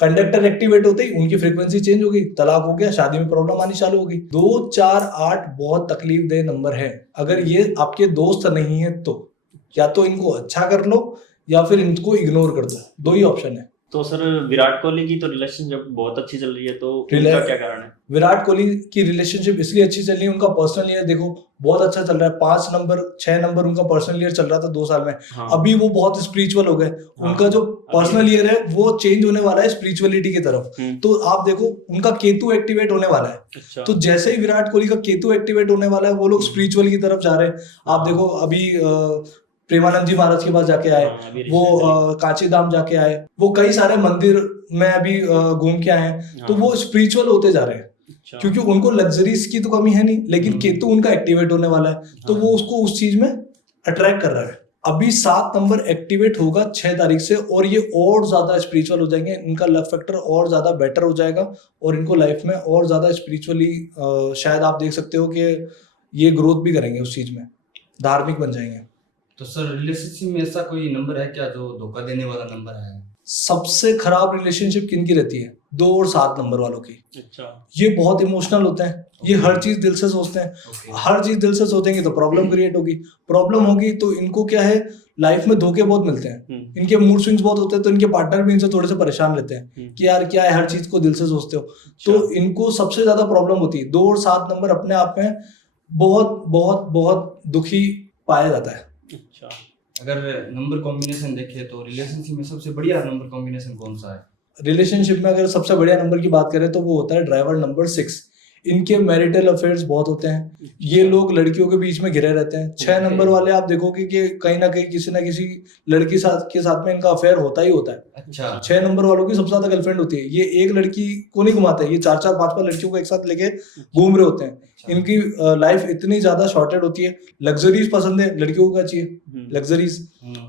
कंडक्टर एक्टिवेट होते ही उनकी फ्रीक्वेंसी चेंज हो गई, तलाक हो गया, शादी में प्रॉब्लम आनी चालू हो गई। 2, 4, 8 बहुत तकलीफ दे नंबर है। अगर ये आपके दोस्त नहीं है तो या तो इनको अच्छा कर लो या फिर इनको इग्नोर कर दो, 2 ही ऑप्शन है। तो सर विराट कोहली की तो रिलेशनशिप बहुत अच्छी चल रही है, तो उनका क्या कारण है? विराट कोहली की रिलेशनशिप इसलिए अच्छी चल रही है, उनका पर्सनल ईयर देखो बहुत अच्छा चल रहा है। 5 नंबर 6 नंबर उनका पर्सनल ईयर चल रहा था 2 साल में। अभी वो बहुत स्पिरिचुअल हो गए। उनका जो पर्सनल ईयर है वो चेंज होने वाला है स्पिरिचुअलिटी की तरफ। तो आप देखो उनका केतु एक्टिवेट होने वाला है। तो जैसे ही विराट कोहली का केतु एक्टिवेट होने वाला है, वो लोग स्पिरिचुअल की तरफ जा रहे हैं। आप देखो अभी प्रेमानंद जी महाराज के पास जाके आए, वो कांची धाम जाके आए, वो कई सारे मंदिर में अभी घूम के आए हैं। तो वो स्पिरिचुअल होते जा रहे हैं क्योंकि उनको लग्जरीज की तो कमी है नहीं, लेकिन केतु उनका एक्टिवेट होने वाला है तो वो उसको उस चीज में अट्रैक्ट कर रहा है। अभी 7 नंबर एक्टिवेट होगा 6 तारीख से और ये और ज्यादा स्पिरिचुअल हो जाएंगे, इनका लव फैक्टर और ज्यादा बेटर हो जाएगा और इनको लाइफ में और ज्यादा स्पिरिचुअली शायद आप देख सकते हो कि ये ग्रोथ भी करेंगे, उस चीज में धार्मिक बन जाएंगे। तो सर रिलेशनशिप में ऐसा कोई नंबर है क्या जो धोखा देने वाला नंबर है? सबसे खराब रिलेशनशिप किनकी रहती है? 2 और 7 नंबर वालों की। अच्छा। ये बहुत इमोशनल होते हैं, ये हर चीज दिल से सोचते हैं। हर चीज दिल से सोचेंगे तो प्रॉब्लम क्रिएट होगी, प्रॉब्लम होगी तो इनको क्या है, लाइफ में धोखे बहुत मिलते हैं। इनके मूड स्विंग्स बहुत होते हैं, तो इनके पार्टनर भी इनसे थोड़े से परेशान रहते हैं कि यार क्या है, हर चीज को दिल से सोचते हो। तो इनको सबसे ज्यादा प्रॉब्लम होती है। 2 और 7 नंबर अपने आप में बहुत बहुत बहुत दुखी पाया जाता है। अच्छा। अगर नंबर कॉम्बिनेशन देखें तो रिलेशनशिप में सबसे बढ़िया नंबर कॉम्बिनेशन कौन सा है? रिलेशनशिप में अगर सबसे बढ़िया नंबर की बात करें तो वो होता है ड्राइवर नंबर 6। इनके मैरिटल अफेयर्स बहुत होते हैं। ये लोग लड़कियों के बीच में घिरे रहते हैं। 6 नंबर वाले आप देखोगे कि कहीं ना कहीं किसी ना किसी लड़की के साथ में इनका अफेयर होता ही होता है। अच्छा। 6 नंबर वालों की सबसे ज्यादा गर्लफ्रेंड होती है। ये एक लड़की को नहीं घुमाते, ये 4-4, 5-5 लड़कियों को एक साथ लेके घूम रहे होते हैं। इनकी लाइफ इतनी ज्यादा शॉर्टेड होती है। लग्जरीज पसंद है, लड़कियों को क्या चाहिए? लग्जरीज।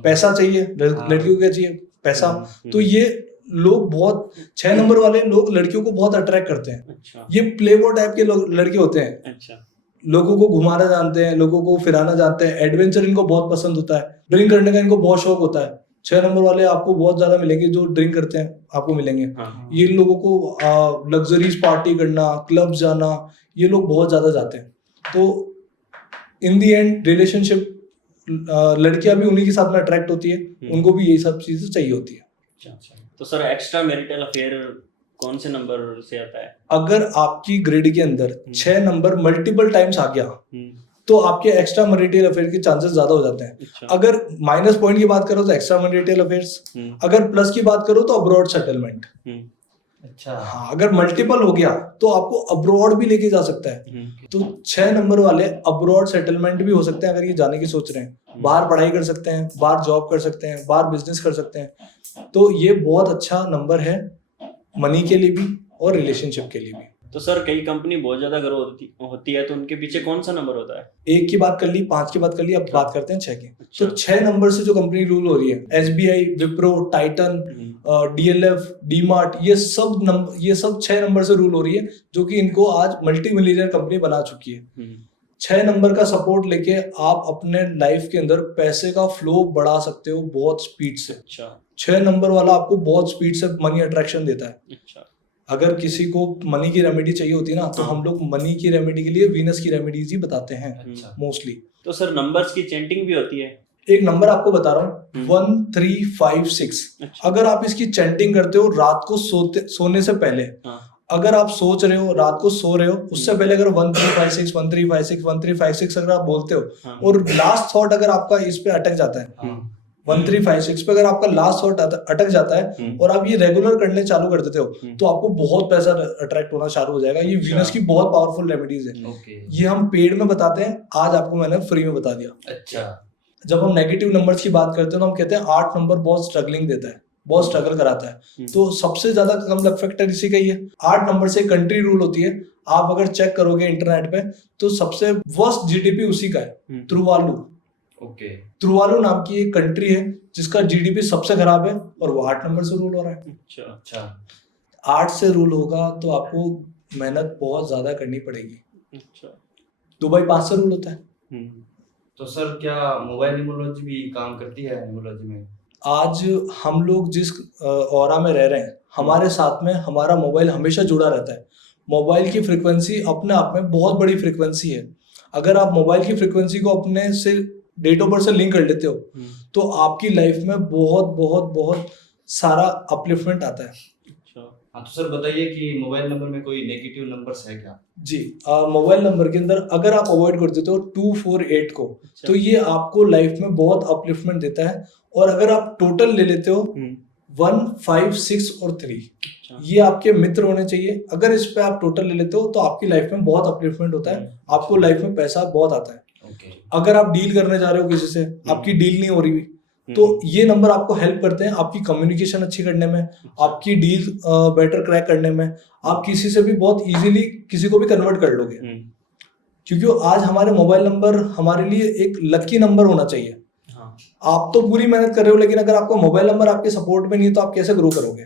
पैसा चाहिए, लड़कियों को क्या चाहिए? पैसा। तो ये लोग बहुत 6 नंबर वाले लोग लड़कियों को बहुत अट्रैक्ट करते हैं। अच्छा। ये प्लेबॉय टाइप के लड़के होते हैं। अच्छा। लोगों को घुमाना जानते हैं, लोगों को फिराना जानते हैं, एडवेंचर इनको बहुत पसंद होता है, ड्रिंक करने का इनको बहुत शौक होता है। 6 नंबर वाले आपको बहुत ज्यादा मिलेंगे जो ड्रिंक करते हैं, आपको मिलेंगे। ये लोगों को लग्जरीज पार्टी करना, क्लब जाना, ये लोग बहुत ज्यादा जाते हैं। तो इन दी एंड रिलेशनशिप लड़कियां भी उन्हीं के साथ में अट्रैक्ट होती है, उनको भी यही सब चीजें चाहिए होती है। अच्छा। तो सर एक्स्ट्रा मैरिटल अफेयर कौन से नंबर से आता है? अगर आपकी ग्रिड के अंदर 6 नंबर मल्टीपल टाइम्स आ गया तो आपके एक्स्ट्रा मैरिटल अफेयर के चांसेस ज्यादा हो जाते हैं। अच्छा। अगर माइनस पॉइंट की बात करो तो एक्स्ट्रा मैरिटल अफेयर्स, अगर प्लस की बात करो तो अब्रॉड सेटलमेंट। अच्छा। हाँ, अगर मल्टीपल हो गया तो आपको अब्रॉड भी लेके जा सकता है। तो 6 नंबर वाले अब्रॉड सेटलमेंट भी हो सकते हैं अगर ये जाने की सोच रहे हैं। बाहर पढ़ाई कर सकते हैं, बाहर जॉब कर सकते हैं, बाहर बिजनेस कर सकते हैं। तो ये बहुत अच्छा नंबर है मनी के लिए भी और रिलेशनशिप के लिए भी। तो सर कई कंपनी बहुत ज्यादा ग्रो होती है, तो उनके पीछे कौन सा नंबर होता है? 1 की बात कर ली, 5 की बात कर ली, अब बात करते हैं 6 की। तो 6 नंबर से जो कंपनी रूल हो रही है, SBI, Wipro, Titan, DLF, DMart, ये सब 6 नंबर से रूल हो रही है, जो कि इनको आज मल्टी मिलियनर कंपनी बना चुकी है। 6 नंबर का सपोर्ट लेके आप अपने लाइफ के अंदर पैसे का फ्लो बढ़ा सकते हो बहुत स्पीड से। अच्छा। 6 नंबर वाला आपको बहुत स्पीड से मनी अट्रैक्शन देता है। अच्छा। अगर किसी को मनी की रेमेडी चाहिए होती है ना, तो हम लोग मनी की रेमेडी के लिए वीनस की रेमेडीज ही बताते हैं मोस्टली। तो सर नंबर्स की चेंटिंग भी होती है? एक नंबर आपको बता रहा हूँ 1356। अच्छा। अगर आप इसकी चैंटिंग करते हो रात को सोने से पहले, हाँ। अगर आप सोच रहे हो रात को सो रहे हो उससे पहले अगर 1356 1356 1356 अगर आप बोलते हो हाँ। और लास्ट थॉट अगर आपका इस पे अटक जाता है 1356 पे, अगर आपका लास्ट थॉट अटक जाता है और आप ये रेगुलर करने चालू कर देते हो तो आपको बहुत पैसा अट्रैक्ट होना चालू हो जाएगा। ये वीनस की बहुत पावरफुल रेमेडीज है। ओके। ये हम पेड में बताते हैं, आज आपको मैंने फ्री में बता दिया। अच्छा। जब हम नेगेटिव नंबर्स की बात करते हैं तो हम कहते हैं 8 नंबर बहुत स्ट्रगलिंग देता है, बहुत स्ट्रगल कराता है। तो सबसे ज्यादा कम लक फैक्टर इसी का ही है। 8 नंबर से कंट्री रूल होती है, आप अगर चेक करोगे इंटरनेट पे तो सबसे वर्स्ट जीडीपी उसी का है, तुवालू। ओके। तुवालू नाम की एक कंट्री है जिसका जीडीपी सबसे खराब है और वो 8 नंबर से रूल हो रहा है। अच्छा। अच्छा। 8 से रूल होगा तो आपको मेहनत बहुत ज्यादा करनी पड़ेगी। अच्छा। दुबई 5 से रूल होता है। तो सर क्या मोबाइल न्यूमरोलॉजी भी काम करती है न्यूमरोलॉजी में? आज हम लोग जिस ऑरा में रह रहे हैं, हमारे साथ में हमारा मोबाइल हमेशा जुड़ा रहता है। मोबाइल की फ्रीक्वेंसी अपने आप में बहुत बड़ी फ्रीक्वेंसी है। अगर आप मोबाइल की फ्रीक्वेंसी को अपने से डेट ऑफ बर्थ से लिंक कर लेते हो तो आपकी लाइफ में बहुत बहुत बहुत सारा अपलिफ्टमेंट आता है। हाँ, तो सर बताइए कि मोबाइल नंबर में कोई नेगेटिव नंबर्स है क्या? जी, मोबाइल नंबर के अंदर अगर आप अवॉइड कर देते हो 248 को तो ये आपको लाइफ में बहुत अपलिफ्टमेंट देता है। और अगर आप टोटल ले लेते हो 1, 5, 6 और 3, ये आपके मित्र होने चाहिए। अगर इस पे आप टोटल ले लेते हो तो आपकी लाइफ में बहुत अपलिफ्टमेंट होता है, आपको लाइफ में पैसा बहुत आता है। अगर आप डील करने जा रहे हो किसी से, आपकी डील नहीं हो रही तो ये नंबर आपको हेल्प करते हैं आपकी कम्युनिकेशन अच्छी करने में, आपकी डील बेटर क्रैक करने में। आप किसी से भी बहुत इजीली किसी को भी कन्वर्ट कर लोगे, क्योंकि आज हमारे मोबाइल नंबर हमारे लिए एक लकी नंबर होना चाहिए। आप तो पूरी मेहनत कर रहे हो लेकिन अगर आपका मोबाइल नंबर आपके सपोर्ट में नहीं है तो आप कैसे ग्रो करोगे?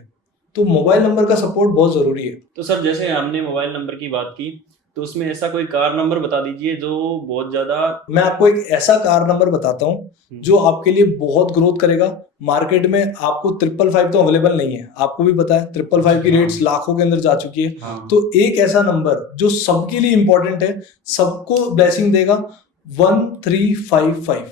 तो मोबाइल नंबर का सपोर्ट बहुत जरूरी है। तो सर जैसे हमने मोबाइल नंबर की बात की तो उसमें ऐसा कोई कार नंबर बता दीजिए जो बहुत ज्यादा। मैं आपको एक ऐसा कार नंबर बताता हूँ जो आपके लिए बहुत ग्रोथ करेगा। मार्केट में आपको 555 तो अवेलेबल नहीं है, आपको भी पता है 555 की रेट्स लाखों के अंदर जा चुकी है। तो एक ऐसा नंबर जो सबके लिए इंपॉर्टेंट है, सबको ब्लेसिंग देगा, 1355।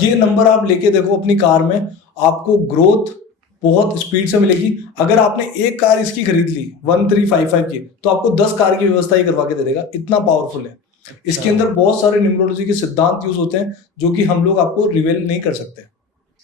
ये नंबर आप लेके देखो अपनी कार में, आपको ग्रोथ बहुत स्पीड से मिलेगी। अगर आपने एक कार इसकी खरीद ली 1355 की तो आपको 10 कार की व्यवस्था ही करवा के दे देगा, इतना पावरफुल है। इसके अंदर बहुत सारे न्यूमरोलॉजी के सिद्धांत यूज होते हैं जो कि हम लोग आपको रिवील नहीं कर सकते।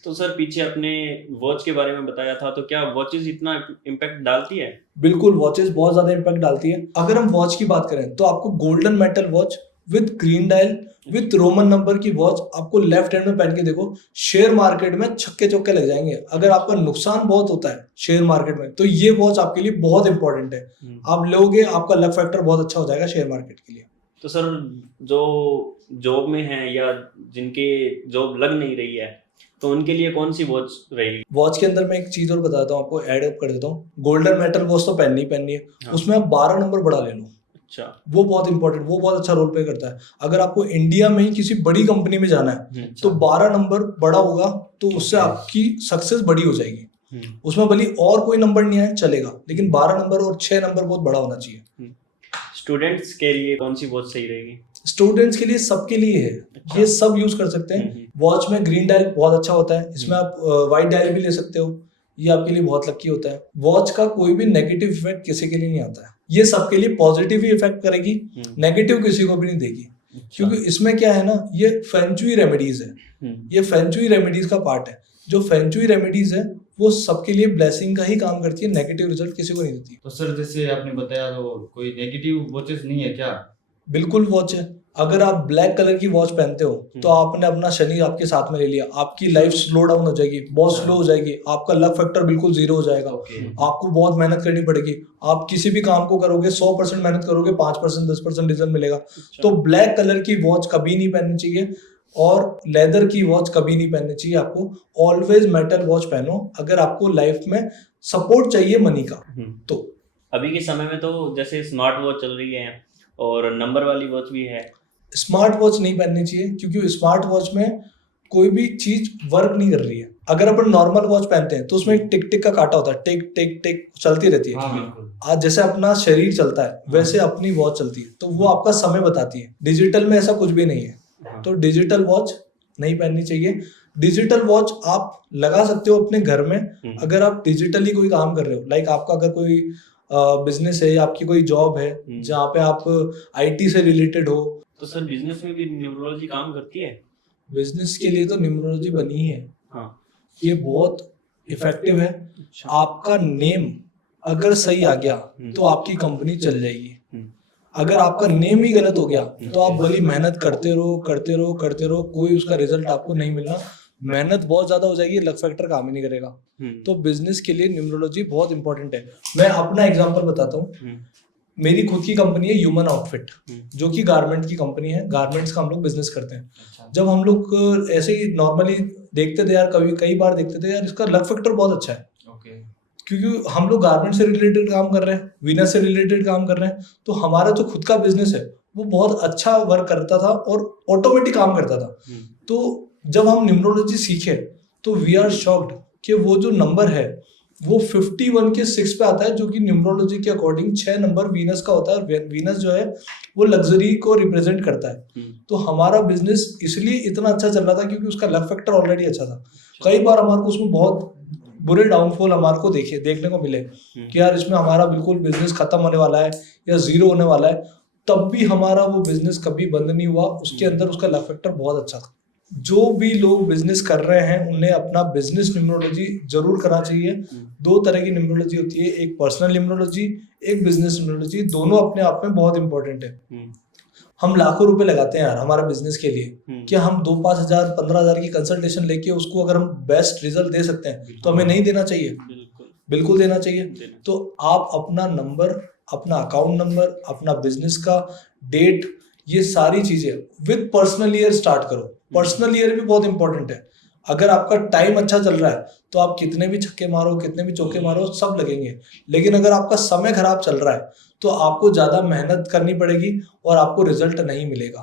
तो सर पीछे आपने वॉच के बारे में बताया था, तो क्या वॉचेस इतना इम्पैक्ट डालती है? बिल्कुल, वॉचेस बहुत ज्यादा इम्पैक्ट डालती है। अगर हम वॉच की बात करें तो आपको golden metal watch with green dial with Roman number की वॉच आपको लेफ्ट हैंड में पहन के देखो, शेयर मार्केट में छक्के चौके लग जाएंगे। अगर आपका नुकसान बहुत होता है शेयर मार्केट में तो ये वॉच आपके लिए बहुत इंपॉर्टेंट है। आप लोगे, आपका लक फैक्टर बहुत अच्छा हो जाएगा शेयर मार्केट के लिए। तो सर जो जॉब में है या जिनके जॉब लग नहीं रही है तो उनके लिए कौन सी वॉच रहेगी? वॉच के अंदर मैं एक चीज और बताता हूँ आपको, ऐड अप कर देता हूँ। गोल्डन मेटल वॉच तो पहननी है, उसमें आप 12 नंबर बढ़ा ले लो। अच्छा, वो बहुत इंपॉर्टेंट, वो बहुत अच्छा रोल प्ले करता है। अगर आपको इंडिया में ही किसी बड़ी कंपनी में जाना है तो 12 नंबर बड़ा होगा तो उससे आपकी सक्सेस बड़ी हो जाएगी। उसमें भले और कोई नंबर नहीं आए चलेगा, लेकिन 12 नंबर और 6 नंबर बहुत बड़ा होना चाहिए। स्टूडेंट्स के लिए कौन सी वॉच सही रहेगी? स्टूडेंट्स के लिए, सबके लिए है। अच्छा। ये सब यूज कर सकते हैं। वॉच में ग्रीन डायल बहुत अच्छा होता है, इसमें आप व्हाइट डायल भी ले सकते हो, ये आपके लिए बहुत लकी होता है। वॉच का कोई भी नेगेटिव इफेक्ट किसी के लिए नहीं आता है, ये सबके लिए पॉजिटिव ही इफेक्ट करेगी, नेगेटिव किसी को भी नहीं देगी। क्योंकि इसमें क्या है ना, ये फेंचुई रेमेडीज है, ये फेंचुई रेमेडीज का पार्ट है। जो फेंचुई रेमेडीज है वो सबके लिए ब्लेसिंग का ही काम करती है, नेगेटिव रिजल्ट किसी को नहीं देती। तो सर जैसे आपने बताया तो कोई नेगेटिव वॉचेस नहीं है क्या? बिल्कुल वॉच है। अगर आप ब्लैक कलर की वॉच पहनते हो तो आपने अपना शनि आपके साथ में ले लिया, आपकी लाइफ स्लो डाउन हो जाएगी, बहुत स्लो हो जाएगी, आपका लक फैक्टर बिल्कुल 0 हो जाएगा। आपको बहुत मेहनत करनी पड़ेगी। आप किसी भी काम को करोगे 100% मेहनत करोगे, 5% 10% रिजल्ट मिलेगा। तो ब्लैक कलर की वॉच कभी नहीं पहननी चाहिए और लेदर की वॉच कभी नहीं पहननी चाहिए। आपको ऑलवेज मेटल वॉच पहनो अगर आपको लाइफ में सपोर्ट चाहिए मनी का। तो अभी के समय में तो जैसे स्मार्ट वॉच चल रही है और नंबर वाली वॉच भी है। स्मार्ट वॉच नहीं पहननी चाहिए क्योंकि स्मार्ट वॉच में कोई भी चीज वर्क नहीं कर रही है। अगर अपन नॉर्मल वॉच पहनते हैं तो उसमें एक टिक टिक का कांटा होता है, टिक टिक टिक चलती रहती है। आज जैसे अपना शरीर चलता है वैसे अपनी वॉच चलती है, तो वो आपका समय बताती है। डिजिटल में ऐसा कुछ भी नहीं है। तो डिजिटल वॉच नहीं पहननी चाहिए। डिजिटल वॉच आप लगा सकते हो अपने घर में, अगर आप डिजिटली कोई काम कर रहे हो, लाइक आपका अगर कोई बिजनेस है या आपकी कोई जॉब है जहाँ पे आप आईटी से रिलेटेड हो। तो सर बिजनेस में भी न्यूमरोलॉजी काम करती है? बिजनेस के लिए तो न्यूमरोलॉजी बनी है। हाँ, ये बहुत इफेक्टिव है। अच्छा। आपका नेम अगर सही आ गया तो आपकी कंपनी चल जाएगी। अगर आपका नेम ही गलत हो गया तो आप भली मेहनत करते रहो करते रहो करते रहो, कोई उसका रिजल्ट आपको नहीं मिलना। मेहनत बहुत ज्यादा हो जाएगी, लक फैक्टर काम ही नहीं करेगा। तो बिजनेस के लिए न्यूमरोलॉजी बहुत इंपॉर्टेंट है। मैं अपना एग्जांपल बताता हूँ। मेरी खुद की कंपनी है ह्यूमन आउटफिट, जो कि गारमेंट की कंपनी है। गारमेंट्स का हम लोग बिजनेस करते हैं। जब हम लोग ऐसे ही नॉर्मली देखते थे यार, कई बार देखते थे यार इसका लक फैक्टर बहुत अच्छा है, क्योंकि हम लोग गारमेंट से रिलेटेड काम कर रहे हैं, वीनस से रिलेटेड काम कर रहे हैं। तो हमारा जो खुद का बिजनेस है वो बहुत अच्छा वर्क करता था और ऑटोमेटिक काम करता था। तो जब हम न्यूमरोलॉजी सीखे तो वी आर शॉक्ड कि वो जो नंबर है वो 51 के 6 पे आता है, जो कि न्यूमरोलॉजी के अकॉर्डिंग 6 नंबर वीनस का होता है। वीनस जो है वो लग्जरी को रिप्रेजेंट करता है। तो हमारा बिजनेस इसलिए इतना अच्छा चल रहा था क्योंकि उसका लक फैक्टर ऑलरेडी अच्छा था। कई बार हमारे को उसमें बहुत बुरे डाउनफॉल हमारे को देखने को मिले कि यार इसमें हमारा बिल्कुल बिजनेस खत्म होने वाला है या जीरो होने वाला है, तब भी हमारा वो बिजनेस कभी बंद नहीं हुआ। उसके अंदर उसका लक फैक्टर बहुत अच्छा था। जो भी लोग बिजनेस कर रहे हैं उन्हें अपना बिजनेस न्यूमरोलॉजी जरूर करना चाहिए। 2 तरह की न्यूमरोलॉजी होती है, एक पर्सनल न्यूमरोलॉजी, एक बिजनेस न्यूमरोलॉजी। दोनों अपने आप में बहुत इंपॉर्टेंट है। हम लाखों रुपए लगाते हैं यार हमारा बिजनेस के लिए, क्या हम 2-5 हजार 15 हजार की कंसल्टेशन लेके उसको अगर हम बेस्ट रिजल्ट दे सकते हैं तो हमें नहीं देना चाहिए? बिल्कुल देना चाहिए। तो आप अपना नंबर, अपना अकाउंट नंबर, अपना बिजनेस का डेट, ये सारी चीजें विद पर्सनल ईयर स्टार्ट करो। पर्सनल ईयर भी बहुत इंपॉर्टेंट है। अगर आपका टाइम अच्छा चल रहा है तो आप कितने भी छक्के मारो, कितने भी चौके मारो, सब लगेंगे। लेकिन अगर आपका समय खराब चल रहा है तो आपको ज्यादा मेहनत करनी पड़ेगी और आपको रिजल्ट नहीं मिलेगा।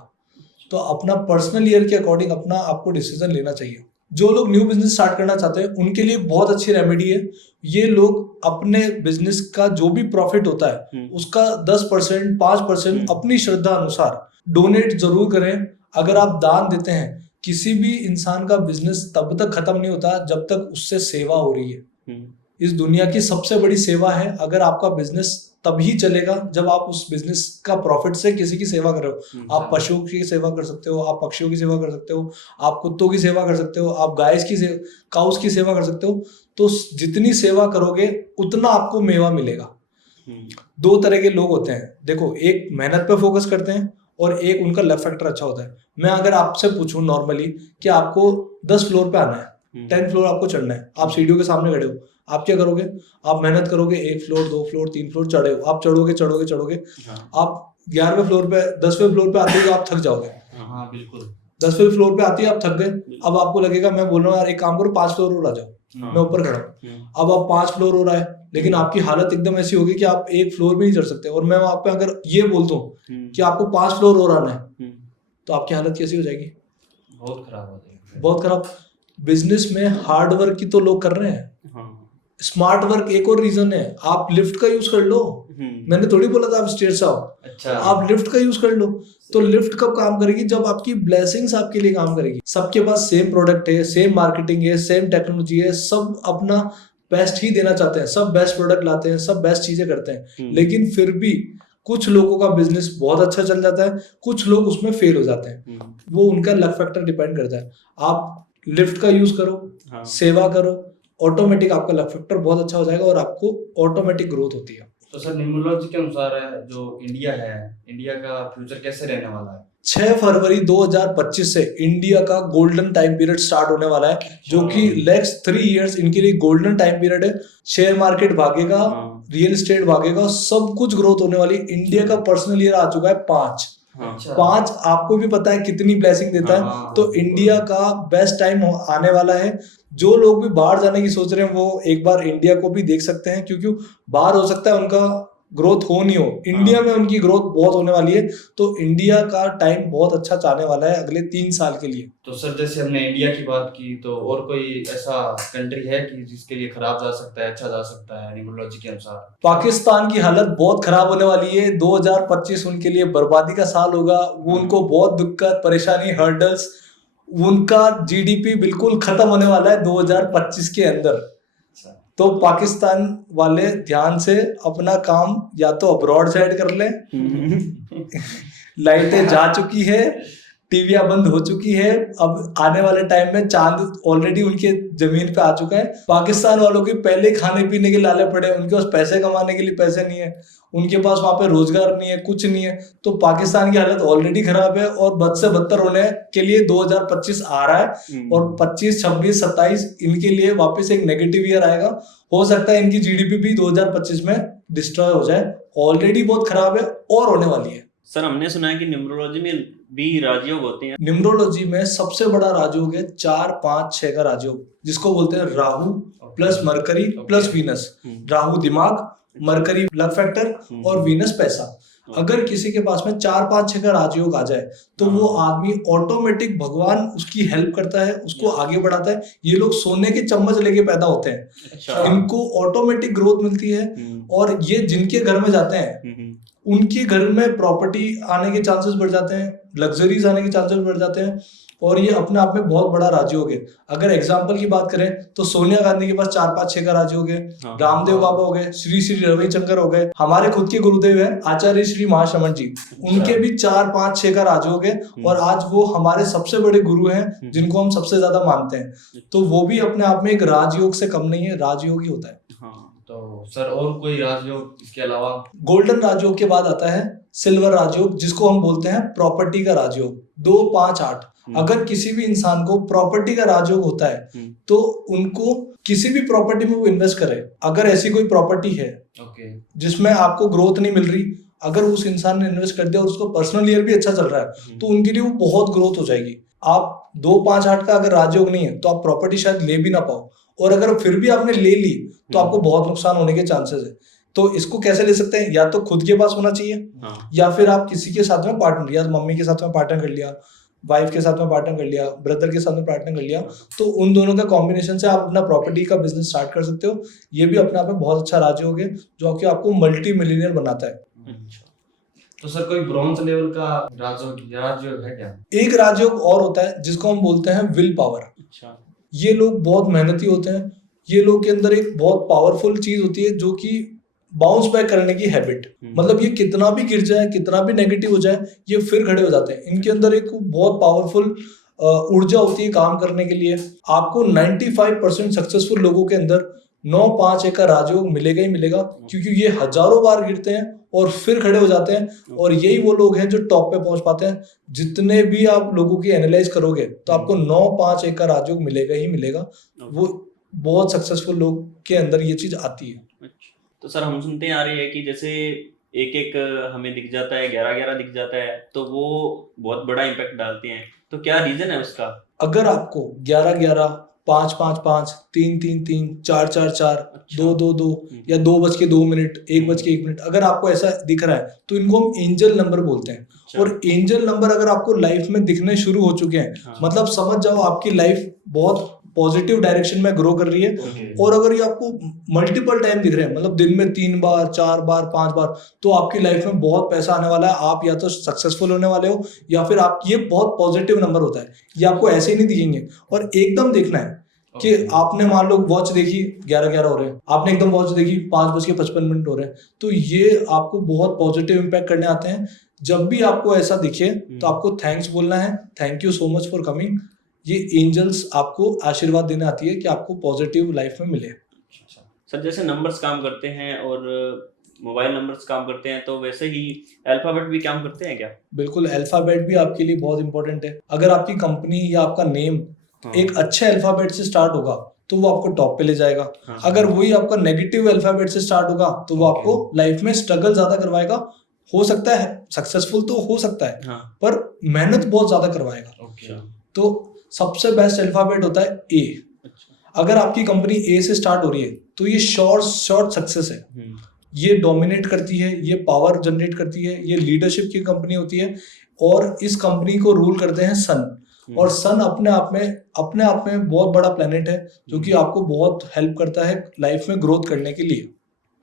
तो अपना पर्सनल ईयर के अकॉर्डिंग अपना आपको डिसीजन लेना चाहिए। जो लोग न्यू बिजनेस स्टार्ट करना चाहते हैं उनके लिए बहुत अच्छी रेमेडी है। ये लोग अपने बिजनेस का जो भी प्रॉफिट होता है उसका 10%, 5% अपनी श्रद्धा अनुसार डोनेट जरूर करें। अगर आप दान देते हैं, किसी भी इंसान का बिजनेस तब तक खत्म नहीं होता जब तक उससे सेवा हो रही है। इस दुनिया की सबसे बड़ी सेवा है। अगर आपका बिजनेस तभी चलेगा जब आप उस बिजनेस का प्रॉफिट से किसी की सेवा कर रहे हो। आप पशुओं की सेवा कर सकते हो, आप पक्षियों की सेवा कर सकते हो, आप कुत्तों की सेवा कर सकते हो, आप काउस की सेवा कर सकते हो। तो जितनी सेवा करोगे उतना आपको मेवा मिलेगा। 2 तरह के लोग होते हैं, देखो, एक मेहनत पे फोकस करते हैं और एक उनका लक फैक्टर अच्छा होता है। मैं अगर आपसे पूछूं नॉर्मली कि आपको 10 फ्लोर पे आना है, 10 फ्लोर आपको चढ़ना है, आप सीढ़ियों के सामने खड़े हो, आप क्या करोगे? आप मेहनत करोगे, 1 फ्लोर 2 फ्लोर 3 फ्लोर चढ़े हो, आप चढ़ोगे। आप 11वें फ्लोर पे 10वें फ्लोर पे आते हो आप थक जाओगे। हाँ बिल्कुल। 10वें फ्लोर पे आते ही आप थक गए। अब आपको लगेगा, मैं बोल रहा हूँ यार एक काम करो 5 फ्लोर और आ जाओ, मैं ऊपर खड़ा हूँ। अब आप 5 फ्लोर हो रहा है लेकिन आपकी हालत एकदम ऐसी होगी कि आप 1 फ्लोर भी नहीं चढ़ सकते। और मैं वहां पे अगर ये बोलता हूँ कि आपको 5 फ्लोर और आना है तो आपकी हालत कैसी हो जाएगी? बहुत खराब हो जाएगी। बहुत खराब। बिजनेस में हार्ड वर्क की तो लोग कर रहे हैं, स्मार्ट वर्क एक और रीजन है। आप लिफ्ट का यूज कर लो। मैंने थोड़ी बोला था आप स्टेयर से आओ, अच्छा, आप लिफ्ट का यूज कर लो। तो लिफ्ट कब काम करेगी? जब आपकी ब्लेसिंग्स आपके लिए काम करेगी। सबके पास सेम प्रोडक्ट है, सेम मार्केटिंग है, सेम टेक्नोलॉजी है, सब अपना बेस्ट ही देना चाहते हैं, सब बेस्ट प्रोडक्ट लाते हैं, सब बेस्ट चीजें करते हैं। लेकिन फिर भी कुछ लोगों का बिजनेस बहुत अच्छा चल जाता है, कुछ लोग उसमें फेल हो जाते हैं। वो उनका लक फैक्टर डिपेंड करता है। आप लिफ्ट का यूज करो, सेवा करो, ऑटोमेटिक आपका लक फैक्टर बहुत अच्छा हो जाएगा और आपको ऑटोमेटिक ग्रोथ होती है। तो सर न्यूमरोलॉजी के अनुसार जो इंडिया है, इंडिया का फ्यूचर कैसे रहने वाला है? 6 फरवरी 2025 से इंडिया का गोल्डन टाइम पीरियड स्टार्ट होने वाला है, जो कि नेक्स्ट 3 इयर्स इनके लिए गोल्डन टाइम पीरियड है। शेयर मार्केट भागेगा, रियल एस्टेट भागेगा, सब कुछ ग्रोथ होने वाली। इंडिया का पर्सनल ईयर आ चुका है 5। 5 आपको भी पता है कितनी ब्लेसिंग देता है। तो इंडिया का बेस्ट टाइम आने वाला है। जो लोग भी बाहर जाने की सोच रहे हैं वो एक बार इंडिया को भी देख सकते हैं, क्योंकि बाहर हो सकता है उनका ग्रोथ हो नहीं हो, इंडिया में उनकी ग्रोथ बहुत होने वाली है। तो इंडिया का टाइम बहुत अच्छा जाने वाला है अगले 3 साल के लिए। तो सर जैसे हमने इंडिया की बात की, तो और कोई ऐसा कंट्री है कि जिसके लिए खराब जा सकता है, अच्छा जा सकता है न्यूमरोलॉजी के अनुसार? पाकिस्तान की हालत बहुत खराब होने वाली है। 2025 उनके लिए बर्बादी का साल होगा। वो उनको बहुत दिक्कत, परेशानी, हर्डल्स, उनका जीडीपी बिल्कुल खत्म होने वाला है 2025 के अंदर। तो पाकिस्तान वाले ध्यान से अपना काम या तो अब्रॉड साइड कर लें, लाइटें जा चुकी है, टीवियां बंद हो चुकी है, अब आने वाले टाइम में चांद ऑलरेडी उनके जमीन पे आ चुका है। पाकिस्तान वालों के पहले खाने पीने के लाले पड़े हैं, उनके पास पैसे कमाने के लिए पैसे नहीं है, उनके पास वहां पे रोजगार नहीं है, कुछ नहीं है। तो पाकिस्तान की हालत ऑलरेडी खराब है और बद से बदतर होने के लिए 2025 आ रहा है और 25, 26, 27 इनके लिए वापस एक नेगेटिव ईयर आएगा। हो सकता है इनकी जीडीपी भी 2025 में डिस्ट्रॉय हो जाए, ऑलरेडी बहुत खराब है और होने वाली है। सर हमने सुना है कि न्यूमरोलॉजी में भी राजयोग होते हैं। न्यूमरोलॉजी में सबसे बड़ा राजयोग है 4, 5, 6 का राजयोग, जिसको बोलते हैं Rahu plus mercury plus Venus. Rahu दिमाग, मरकरी लक फैक्टर और वीनस पैसा। अगर किसी के पास में 4, 5, 6 का राजयोग आ जाए तो वो आदमी ऑटोमेटिक, भगवान उसकी हेल्प करता है, उसको आगे बढ़ाता है। ये लोग सोने के चम्मच लेके पैदा होते हैं। अच्छा। इनको ऑटोमेटिक ग्रोथ मिलती है और ये जिनके घर में जाते हैं उनके घर में प्रॉपर्टी आने के चांसेस बढ़ जाते हैं, लग्जरीज आने के चांसेस बढ़ जाते हैं और ये अपने आप में बहुत बड़ा राजयोग है। अगर एग्जांपल की बात करें तो सोनिया गांधी के पास 4, 5, 6 का राजयोग है, रामदेव बाबा हो गए, श्री श्री रविशंकर हो गए, हमारे खुद के गुरुदेव हैं आचार्य श्री महाश्रमण जी, उनके भी 4, 5, 6 का राजयोग है और आज वो हमारे सबसे बड़े गुरु हैं जिनको हम सबसे ज्यादा मानते हैं। तो वो भी अपने आप में एक राजयोग से कम नहीं है, राजयोग ही होता है। तो सर और कोई राजयोग इसके अलावा? गोल्डन राजयोग के बाद आता है सिल्वर राजयोग, जिसको हम बोलते हैं प्रॉपर्टी का राजयोग। 2, 5, 8 अगर किसी भी इंसान को प्रॉपर्टी का राजयोग होता है तो उनको किसी भी प्रॉपर्टी में वो इन्वेस्ट करे। अगर ऐसी कोई प्रॉपर्टी है जिसमें आपको ग्रोथ नहीं मिल रही, अगर उस इंसान ने इन्वेस्ट कर दिया और उसको पर्सनल ईयर भी अच्छा चल रहा है तो उनके लिए वो बहुत ग्रोथ हो जाएगी। आप 2, 5, 8 का अगर राजयोग नहीं है तो आप प्रॉपर्टी शायद ले भी ना पाओ, और अगर फिर भी आपने ले ली तो आपको बहुत नुकसान होने के चांसेस है। तो इसको कैसे ले सकते हैं? या तो खुद के पास होना चाहिए या फिर आप किसी के साथ में पार्टनर, या मम्मी के साथ में पार्टनर कर लिया, वाइफ के साथ में पार्टनर कर लिया, ब्रदर के साथ में पार्टनर कर लिया, तो उन दोनों का कॉम्बिनेशन से आप अपना प्रॉपर्टी का बिजनेस स्टार्ट कर सकते हो। ये भी अपने आप में बहुत अच्छा राजयोग है जो कि आपको मल्टी मिलियनियर बनाता है। तो सर कोई ब्रॉन्ज लेवल का राजयोग है क्या? एक राजयोग और होता है जिसको हम बोलते हैं विल पावर। अच्छा। ये लोग बहुत मेहनती होते हैं, ये लोग के अंदर एक बहुत पावरफुल चीज होती है जो कि बाउंस बैक करने की हैबिट। मतलब ये कितना भी गिर जाए, कितना भी नेगेटिव हो जाए, ये फिर खड़े हो जाते हैं। इनके अंदर एक बहुत पावरफुल ऊर्जा होती है काम करने के लिए। आपको 95% सक्सेसफुल लोगों के अंदर 9, 5, 1 का राजयोग मिलेगा ही मिलेगा, क्योंकि ये हजारों बार गिरते हैं और फिर खड़े हो जाते हैं। और यही वो लोग हैं जो टॉप पे पहुंच पाते हैं। जितने भी आप लोगों की एनालाइज करोगे तो आपको 9, 5, 1 का राजयोग मिलेगा ही मिलेगा। वो बहुत सक्सेसफुल लोग के अंदर ये चीज आती है। तो सर हम सुनते आ रहे हैं कि जैसे एक हमें दिख जाता है, 11 दिख जाता है, तो वो बहुत बड़ा इम्पैक्ट डालते हैं। तो क्या रीजन है उसका? अगर आपको 11, 5, 5, 5, 3, 3, 3, 4, 4, 4, 2, 2, 2 या 2:02, 1:01, अगर आपको ऐसा दिख रहा है तो इनको हम एंजल नंबर बोलते हैं। और एंजल नंबर अगर आपको लाइफ में दिखने शुरू हो चुके हैं, मतलब समझ जाओ आपकी लाइफ बहुत पॉजिटिव डायरेक्शन में ग्रो कर रही है। और अगर ये आपको मल्टीपल टाइम दिख रहे हैं, मतलब दिन में 3 बार, 4 बार, 5 बार, तो आपकी लाइफ में बहुत पैसा आने वाला है। आप या तो सक्सेसफुल होने वाले हो या फिर आप, ये बहुत पॉजिटिव नंबर होता है, ये आपको ऐसे ही नहीं दिखेंगे। और एकदम देखना है कि आपने मान लो वॉच देखी 11 हो रहे हैं, आपने एकदम वॉच देखी 5:55 हो रहे हैं, तो ये आपको बहुत पॉजिटिव इम्पैक्ट करने आते हैं। जब भी आपको ऐसा दिखे तो आपको थैंक्स बोलना है, thank you so much for coming. ये एंजल्स आपको आशीर्वाद देने आती है कि आपको पॉजिटिव लाइफ में मिले। सर जैसे नंबर्स काम करते हैं और मोबाइल नंबर्स काम करते हैं, तो वैसे ही अल्फाबेट भी काम करते हैं क्या? बिल्कुल, अल्फाबेट भी आपके लिए बहुत इंपॉर्टेंट है। अगर आपकी कंपनी या आपका नेम एक अच्छे अल्फाबेट से स्टार्ट होगा तो वो आपको टॉप पे ले जाएगा। अगर वही आपका नेगेटिव अल्फाबेट से स्टार्ट होगा तो वो आपको लाइफ में स्ट्रगल ज्यादा करवाएगा। हो सकता है सक्सेसफुल तो हो सकता है, पर मेहनत बहुत ज्यादा करवाएगा। तो सबसे बेस्ट अल्फाबेट होता है ए। अगर आपकी कंपनी ए से स्टार्ट हो रही है तो ये शॉर्ट सक्सेस है। ये डोमिनेट करती है, ये पावर जनरेट करती है, ये लीडरशिप की कंपनी होती है। और इस कंपनी को रूल करते हैं सन। और सन अपने आप में बहुत बड़ा प्लेनेट है जो कि आपको बहुत हेल्प करता है लाइफ में ग्रोथ करने के लिए।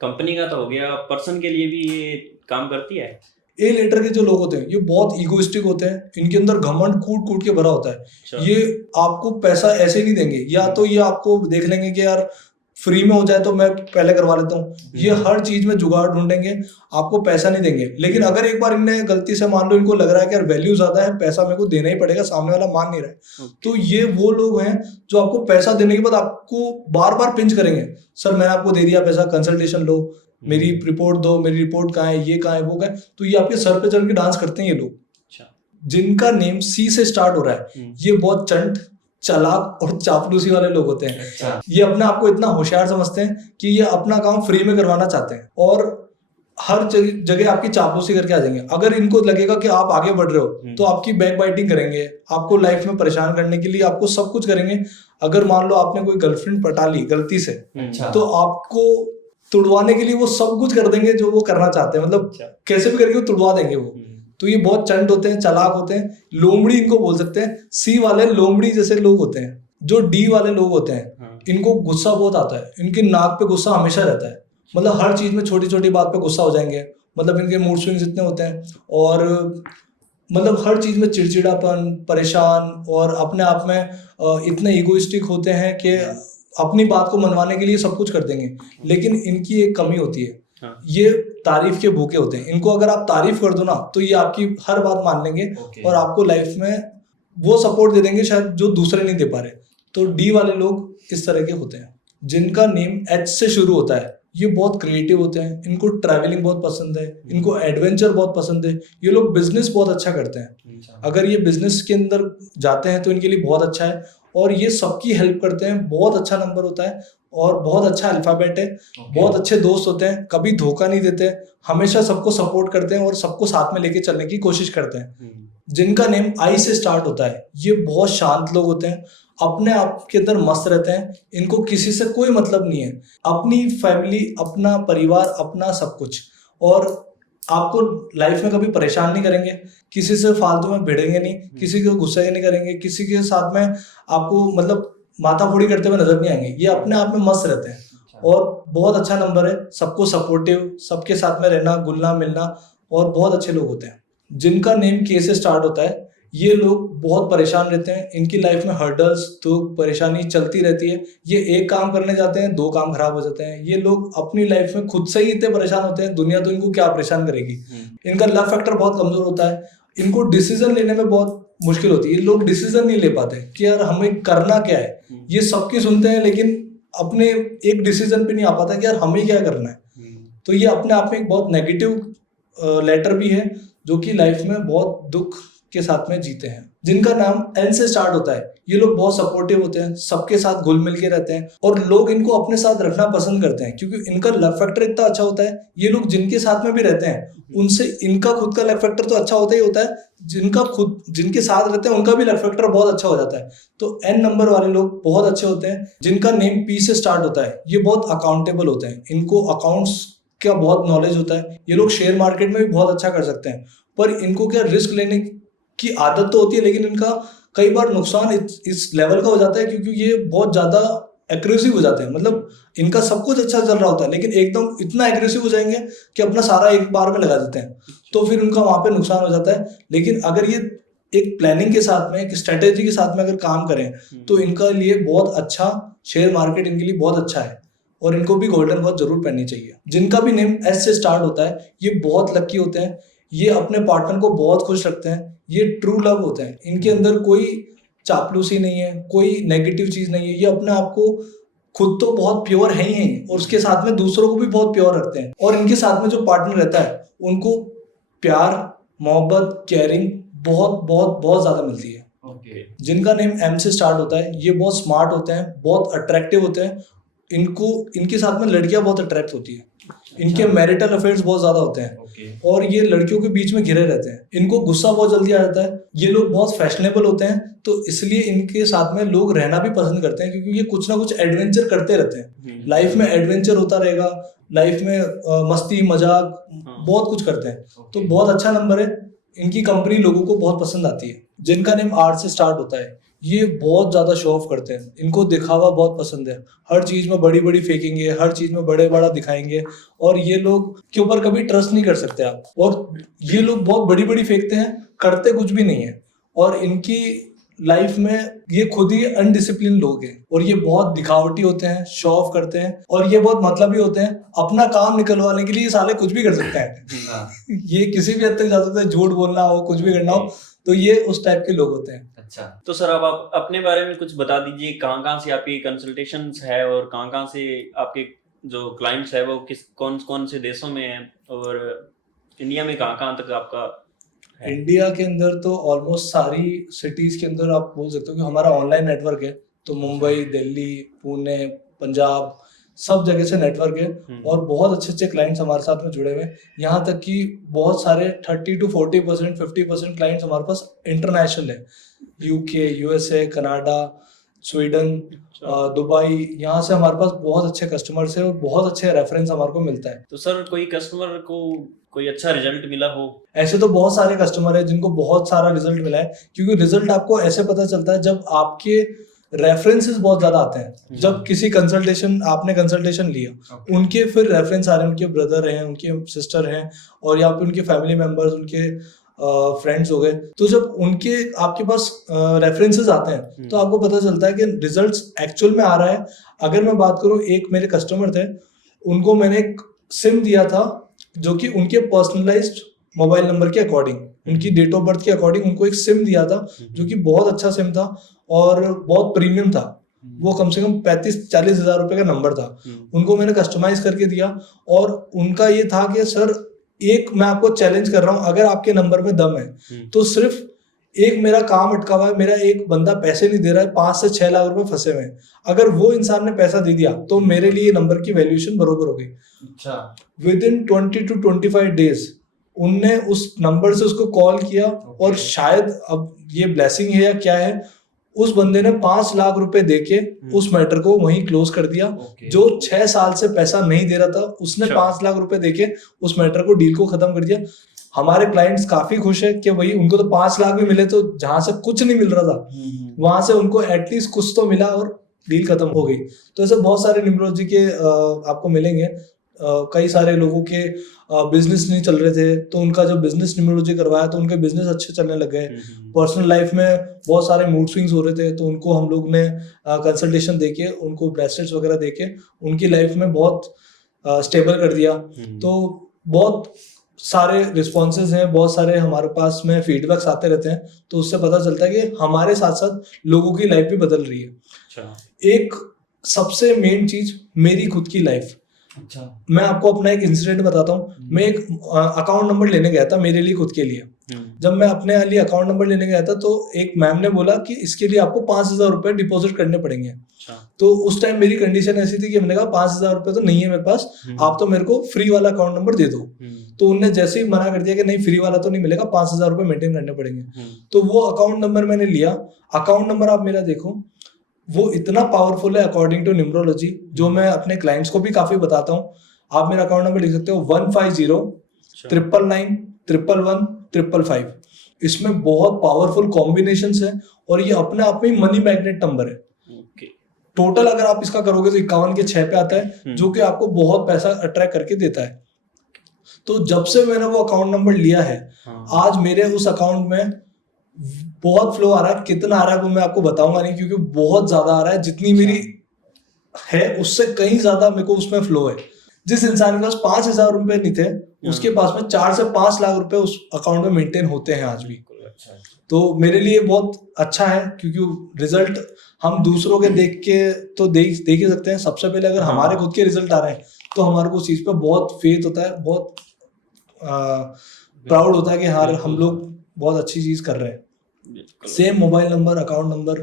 कंपनी का तो हो गया, पर्सन के लिए भी ये काम करती है। ए लेटर के जो लोग होते हैं ये बहुत ईगोइस्टिक होते हैं, इनके अंदर घमंड कूट कूट के भरा होता है। अच्छा। ये आपको पैसा ऐसे ही नहीं देंगे, या तो ये आपको देख लेंगे कि यार फ्री में हो जाए तो मैं पहले करवा लेता हूँ, ये हर चीज में जुगाड़ ढूंढेंगे, आपको पैसा नहीं देंगे। लेकिन अगर एक बार इनने गलती से मान लो इनको लग रहा है कि यार वैल्यू ज्यादा है, पैसा मेरे को देना ही पड़ेगा, सामने वाला मान नहीं रहा है, तो ये वो लोग हैं जो आपको पैसा देने के बाद आपको बार बार पिंच करेंगे, सर मैंने आपको दे दिया पैसा, कंसल्टेशन लो, मेरी रिपोर्ट दो, मेरी रिपोर्ट कहाँ है, ये कहाँ है, वो कहाँ है, तो ये आपके सर पे चढ़ के डांस करते हैं ये लोग। अच्छा। जिनका नेम सी से स्टार्ट हो रहा है ये बहुत चंट, चालाक और चापलूसी वाले लोग होते हैं। अच्छा। ये अपने आप को इतना होशियार समझते हैं कि ये अपना काम फ्री में करवाना चाहते हैं और हर जगह आपकी चापलूसी करके आ जाएंगे। अगर इनको लगेगा कि आप आगे बढ़ रहे हो तो आपकी बैक बाइटिंग करेंगे, आपको लाइफ में परेशान करने के लिए आपको सब कुछ करेंगे। अगर मान लो आपने कोई गर्लफ्रेंड पटा ली गलती से, अच्छा। तो आपको तुड़वाने के लिए वो सब कुछ कर देंगे जो वो करना चाहते हैं, मतलब कैसे भी करके वो तुड़वा देंगे वो। तो ये बहुत चंट होते हैं, चालाक होते हैं, लोमड़ी इनको बोल सकते हैं। सी वाले लोमड़ी जैसे लोग होते हैं। जो डी वाले लोग होते हैं इनको गुस्सा बहुत आता है, इनकी नाक पे गुस्सा हमेशा रहता है, मतलब हर चीज में छोटी छोटी बात पे गुस्सा हो जाएंगे, मतलब इनके मूड स्विंग्स इतने होते हैं और मतलब हर चीज में चिड़चिड़ापन, परेशान और अपने आप में इतने ईगोइस्टिक होते हैं कि अपनी बात को मनवाने के लिए सब कुछ कर देंगे। लेकिन इनकी एक कमी होती है, ये तारीफ के भूखे होते हैं। इनको अगर आप तारीफ कर दो ना तो ये आपकी हर बात मान लेंगे और आपको लाइफ में वो सपोर्ट दे देंगे शायद जो दूसरे नहीं दे पा रहे। तो डी वाले लोग इस तरह के होते हैं। जिनका नेम एच से शुरू होता है ये बहुत क्रिएटिव होते हैं, इनको ट्रैवलिंग बहुत पसंद है, इनको एडवेंचर बहुत पसंद है, ये लोग बिजनेस बहुत अच्छा करते हैं। अगर ये बिजनेस के अंदर जाते हैं तो इनके लिए बहुत अच्छा है और ये सबकी हेल्प करते हैं। बहुत अच्छा नंबर होता है और बहुत अच्छा अल्फाबेट है। बहुत अच्छे दोस्त होते हैं, कभी धोखा नहीं देते, हमेशा सबको सपोर्ट करते हैं और सबको साथ में लेके चलने की कोशिश करते हैं। जिनका नेम आई से स्टार्ट होता है ये बहुत शांत लोग होते हैं, अपने आप के अंदर मस्त रहते हैं, इनको किसी से कोई मतलब नहीं है, अपनी फैमिली, अपना परिवार, अपना सब कुछ, और आपको लाइफ में कभी परेशान नहीं करेंगे, किसी से फालतू में भिड़ेंगे नहीं, किसी को गुस्सा नहीं करेंगे, किसी के साथ में आपको मतलब माथाफोड़ी करते हुए नजर नहीं आएंगे। ये अपने आप में मस्त रहते हैं और बहुत अच्छा नंबर है, सबको सपोर्टिव, सबके साथ में रहना, घुलना मिलना और बहुत अच्छे लोग होते हैं। जिनका नेम के से स्टार्ट होता है ये लोग बहुत परेशान रहते हैं, इनकी लाइफ में हर्डल्स, दुख, परेशानी चलती रहती है। ये एक काम करने जाते हैं, दो काम खराब हो जाते हैं। ये लोग अपनी लाइफ में खुद से ही इतने परेशान होते हैं, दुनिया तो इनको क्या परेशान करेगी। इनका लव फैक्टर बहुत कमजोर होता है, इनको डिसीजन लेने में बहुत मुश्किल होती है। ये लोग डिसीजन नहीं ले पाते कि यार हमें करना क्या है। ये सबकी सुनते हैं लेकिन अपने एक डिसीजन पे नहीं आ पाता कि यार हमें क्या करना है। तो ये अपने आप में एक बहुत नेगेटिव लेटर भी है जो कि लाइफ में बहुत दुख के साथ में जीते हैं। जिनका नाम एन से स्टार्ट होता है ये लोग बहुत सपोर्टिव होते हैं, सबके साथ घुल मिल के रहते हैं और लोग इनको अपने साथ रखना पसंद करते हैं क्योंकि इनका लव फैक्टर इतना अच्छा होता है। ये लोग जिनके साथ में भी रहते हैं उनसे इनका खुद का लव फैक्टर तो अच्छा होता ही होता है, जिनके साथ रहते हैं उनका भी लव फैक्टर बहुत अच्छा हो जाता है। तो एन नंबर वाले लोग बहुत अच्छे होते हैं। जिनका नेम पी से स्टार्ट होता है ये बहुत अकाउंटेबल होते हैं, इनको अकाउंट्स का बहुत नॉलेज होता है। ये लोग शेयर मार्केट में भी बहुत अच्छा कर सकते हैं, पर इनको क्या रिस्क लेने की आदत तो होती है लेकिन इनका कई बार नुकसान इस लेवल का हो जाता है क्योंकि ये बहुत ज्यादा एग्रेसिव हो जाते हैं। मतलब इनका सब कुछ अच्छा चल रहा होता है लेकिन एकदम इतना एग्रेसिव हो जाएंगे कि अपना सारा एक बार में लगा देते हैं, तो फिर उनका वहां पे नुकसान हो जाता है। लेकिन अगर ये एक प्लानिंग के साथ में, एक स्ट्रेटेजी के साथ में अगर काम करें तो इनका लिए बहुत अच्छा, शेयर मार्केट इनके लिए बहुत अच्छा है और इनको भी गोल्डन वॉच जरूर पहननी चाहिए। जिनका भी नेम एस से स्टार्ट होता है ये बहुत लकी होते हैं, ये अपने पार्टनर को बहुत खुश रखते हैं, ये ट्रू लव होते हैं। इनके अंदर कोई चापलूसी नहीं है, कोई नेगेटिव चीज नहीं है, ये अपने आप को खुद तो बहुत प्योर है ही और उसके साथ में दूसरों को भी बहुत प्योर रखते हैं। और इनके साथ में जो पार्टनर रहता है उनको प्यार, मोहब्बत, केयरिंग बहुत बहुत बहुत ज्यादा मिलती है। जिनका नेम एम से स्टार्ट होता है ये बहुत स्मार्ट होते हैं, बहुत अट्रैक्टिव होते हैं, इनके साथ में लड़कियां बहुत अट्रैक्ट होती है, इनके मैरिटल अफेयर्स बहुत ज्यादा होते हैं और ये लड़कियों के बीच में घिरे रहते हैं। इनको गुस्सा बहुत जल्दी आ जाता है, ये लोग बहुत फैशनेबल होते हैं तो इसलिए इनके साथ में लोग रहना भी पसंद करते हैं क्योंकि ये कुछ ना कुछ एडवेंचर करते रहते हैं। लाइफ में एडवेंचर होता रहेगा, लाइफ में मस्ती मजाक बहुत कुछ करते हैं, तो बहुत अच्छा नंबर है। इनकी कंपनी लोगों को बहुत पसंद आती है। जिनका नेम आर से स्टार्ट होता है ये बहुत ज़्यादा शो ऑफ करते हैं, इनको दिखावा बहुत पसंद है, हर चीज़ में बड़ी बड़ी फेंकेंगे, हर चीज़ में बड़े बड़ा दिखाएंगे, और ये लोग के ऊपर कभी ट्रस्ट नहीं कर सकते आप। और ये लोग बहुत बड़ी बड़ी फेंकते हैं, करते कुछ भी नहीं है, और इनकी लाइफ में ये खुद ही अनडिसिप्लिन लोग हैं, और ये बहुत दिखावटी होते हैं, शो ऑफ करते हैं, और ये बहुत मतलबी होते हैं। अपना काम निकलवाने के लिए ये साले कुछ भी कर सकते हैं। ये किसी भी हद तक जा सकते हैं, झूठ बोलना हो, कुछ भी करना हो, तो ये उस टाइप के लोग होते हैं। अच्छा, तो सर अब आप अपने बारे में कुछ बता दीजिए, कहाँ कहाँ से आपकी कंसल्टेशंस है और कहाँ कहाँ से आपके जो क्लाइंट्स है वो किस कौन कौन से देशों में है, और इंडिया में कहाँ कहाँ तक आपका है? इंडिया के अंदर तो ऑलमोस्ट सारी सिटीज के अंदर आप बोल सकते हो कि हमारा ऑनलाइन नेटवर्क है। तो मुंबई, दिल्ली, पुणे, पंजाब, सब जगह से नेटवर्क है, और बहुत अच्छे अच्छे क्लाइंट्स हमारे साथ में जुड़े हुए हैं। यहाँ तक कि बहुत सारे 30 to 40%, 50% क्लाइंट्स हमारे पास इंटरनेशनल है। UK, USA, Canada, Sweden, Dubai, यहाँ से हमारे पास बहुत अच्छे कस्टमर्स है, और बहुत अच्छे रेफरेंस हमारे को मिलता है। तो सर कोई कस्टमर को कोई अच्छा रिजल्ट मिला हो? ऐसे तो बहुत सारे कस्टमर है जिनको बहुत सारा रिजल्ट मिला है, क्योंकि रिजल्ट आपको ऐसे पता चलता है जब आपके रेफरेंसेस बहुत ज्यादा आते हैं। जब किसी आपने कंसल्टेशन लिया, उनके फिर रेफरेंस आ रहे हैं, उनके ब्रदर हैं, उनके सिस्टर हैं, और यहाँ पे उनके फैमिली मेंबर्स, उनके फ्रेंड्स हो गए। तो जब उनके आपके पास रेफरेंसेस आते हैं, तो आपको पता चलता है कि रिजल्ट्स एक्चुअल में आ रहा है। अगर मैं बात करूं, एक मेरे कस्टमर थे, उनको मैंने एक सिम दिया था जो कि उनके पर्सनलाइज्ड मोबाइल नंबर के अकॉर्डिंग, उनकी डेट ऑफ बर्थ के अकॉर्डिंग उनको एक सिम दिया था, जो कि बहुत अच्छा सिम था और बहुत प्रीमियम था। वो कम से कम 35-40 हज़ार रुपए का नंबर था। उनको मैंने कस्टमाइज करके दिया, और उनका ये था कि सर, एक मैं आपको चैलेंज कर रहा हूँ, अगर आपके नंबर में दम है तो सिर्फ एक मेरा काम अटका हुआ है, मेरा एक बंदा पैसे नहीं दे रहा है, 5 से 6 लाख रुपए फंसे हुए हैं, अगर वो इंसान ने पैसा दे दिया तो मेरे लिए नंबर की वैल्यूएशन बरोबर हो गई। अच्छा, विद इन 20 to 25 डेज उनने उस नंबर से उसको कॉल किया, और शायद अब ये ब्लेसिंग है या क्या है, उस बंदे ने 5 लाख रुपए देके उस मैटर को वहीं क्लोज कर दिया। जो 6 साल से पैसा नहीं दे रहा था, उसने 5 लाख रुपए देके उस मैटर को, डील को खत्म कर दिया। हमारे क्लाइंट्स काफी खुश है कि भाई उनको तो 5 लाख भी मिले, तो जहां से कुछ नहीं मिल रहा था वहां से उनको एटलीस्ट कुछ तो मिला, और डील खत्म हो गई। तो ऐसे बहुत सारे न्यूमरोलॉजी के आपको मिलेंगे। कई सारे लोगों के बिजनेस नहीं चल रहे थे, तो उनका जब बिजनेस न्यूमरोलॉजी करवाया तो उनके बिजनेस अच्छे चलने लग गए। पर्सनल लाइफ में बहुत सारे मूड स्विंग्स हो रहे थे, तो उनको हम लोग ने कंसल्टेशन देके, उनको ब्रेसलेट्स वगैरह देके उनकी लाइफ में बहुत स्टेबल कर दिया। तो बहुत सारे रिस्पॉन्सेज हैं, बहुत सारे हमारे पास में फीडबैक्स आते रहते हैं, तो उससे पता चलता है कि हमारे साथ साथ लोगों की लाइफ भी बदल रही है। अच्छा। एक सबसे मेन चीज, मेरी खुद की लाइफ। अच्छा, मैं आपको अपना एक इंसिडेंट बताता हूँ। मैं एक अकाउंट नंबर लेने गया था मेरे लिए, खुद के लिए। जब मैं अपने लिए अकाउंट नंबर लेने गया था, तो एक मैम ने बोला कि इसके लिए आपको 5,000 रुपए डिपॉजिट करने पड़ेंगे। तो उस टाइम मेरी कंडीशन ऐसी थी कि मैंने कहा 5,000 रुपए तो नहीं है मेरे पास, आप तो मेरे को फ्री वाला अकाउंट नंबर दे दो। तो उनने जैसे ही मना कर दिया कि नहीं, फ्री वाला तो नहीं मिलेगा, 5,000 रुपए मेंटेन करने पड़ेंगे। तो वो अकाउंट नंबर मैंने लिया। अकाउंट नंबर आप मेरा देखो, वो इतना पावरफुल है अकॉर्डिंग टू न्यूमरोलॉजी, जो मैं अपने क्लाइंट्स को भी काफी बताता हूँ। आप मेरा अकाउंट नंबर लिख सकते हो 150-999-111-555। इसमें बहुत पावरफुल कॉम्बिनेशंस हैं, और ये अपने आप में मनी मैग्नेट नंबर है। टोटल अगर आप इसका करोगे तो 51 के 6 पे आता है, जो कि आपको बहुत पैसा अट्रैक्ट करके देता है। तो जब से मैंने वो अकाउंट नंबर लिया है, आज मेरे उस अकाउंट में बहुत फ्लो आ रहा है। कितना आ रहा है वो मैं आपको बताऊंगा नहीं, क्योंकि बहुत ज्यादा आ रहा है। जितनी मेरी है उससे कहीं ज्यादा मेरे को उसमें फ्लो है। जिस इंसान के पास 5,000 रुपए नहीं थे, उसके पास में 4 से 5 लाख रुपए उस अकाउंट में मेंटेन होते हैं आज भी। तो मेरे लिए बहुत अच्छा है, क्योंकि रिजल्ट हम दूसरों के देख के तो देख ही सकते हैं। सबसे पहले अगर हमारे खुद के रिजल्ट आ रहे हैं, तो हमारे को उस चीज पे बहुत फेथ होता है, बहुत प्राउड होता है कि हाँ, हम लोग बहुत अच्छी चीज कर रहे हैं। Same mobile number, account number,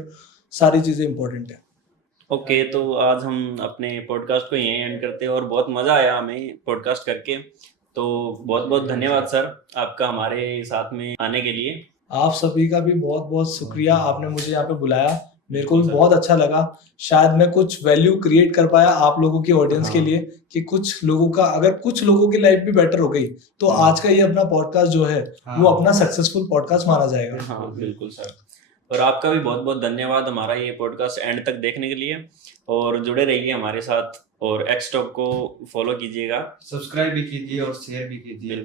सारी चीजें इंपॉर्टेंट है। ओके, तो आज हम अपने पॉडकास्ट को यहीं एंड करते हैं, और बहुत मज़ा आया हमें पॉडकास्ट करके। तो बहुत बहुत धन्यवाद सर आपका हमारे साथ में आने के लिए। आप सभी का भी बहुत बहुत शुक्रिया, आपने मुझे यहाँ पे बुलाया। मेरे को भी बहुत अच्छा लगा। शायद मैं कुछ वैल्यू क्रिएट कर पाया आप लोगों की ऑडियंस के लिए, कि कुछ लोगों का, अगर कुछ लोगों की लाइफ भी बेटर हो गई, तो आज का ये अपना पॉडकास्ट जो है वो अपना सक्सेसफुल पॉडकास्ट माना जाएगा। हाँ बिल्कुल सर। और आपका भी बहुत बहुत धन्यवाद हमारा ये पॉडकास्ट एंड तक देखने के लिए, और जुड़े रहिए हमारे साथ, और एक्सटॉक को फॉलो कीजिएगा। सब्सक्राइब भी कीजिए और शेयर भी कीजिए।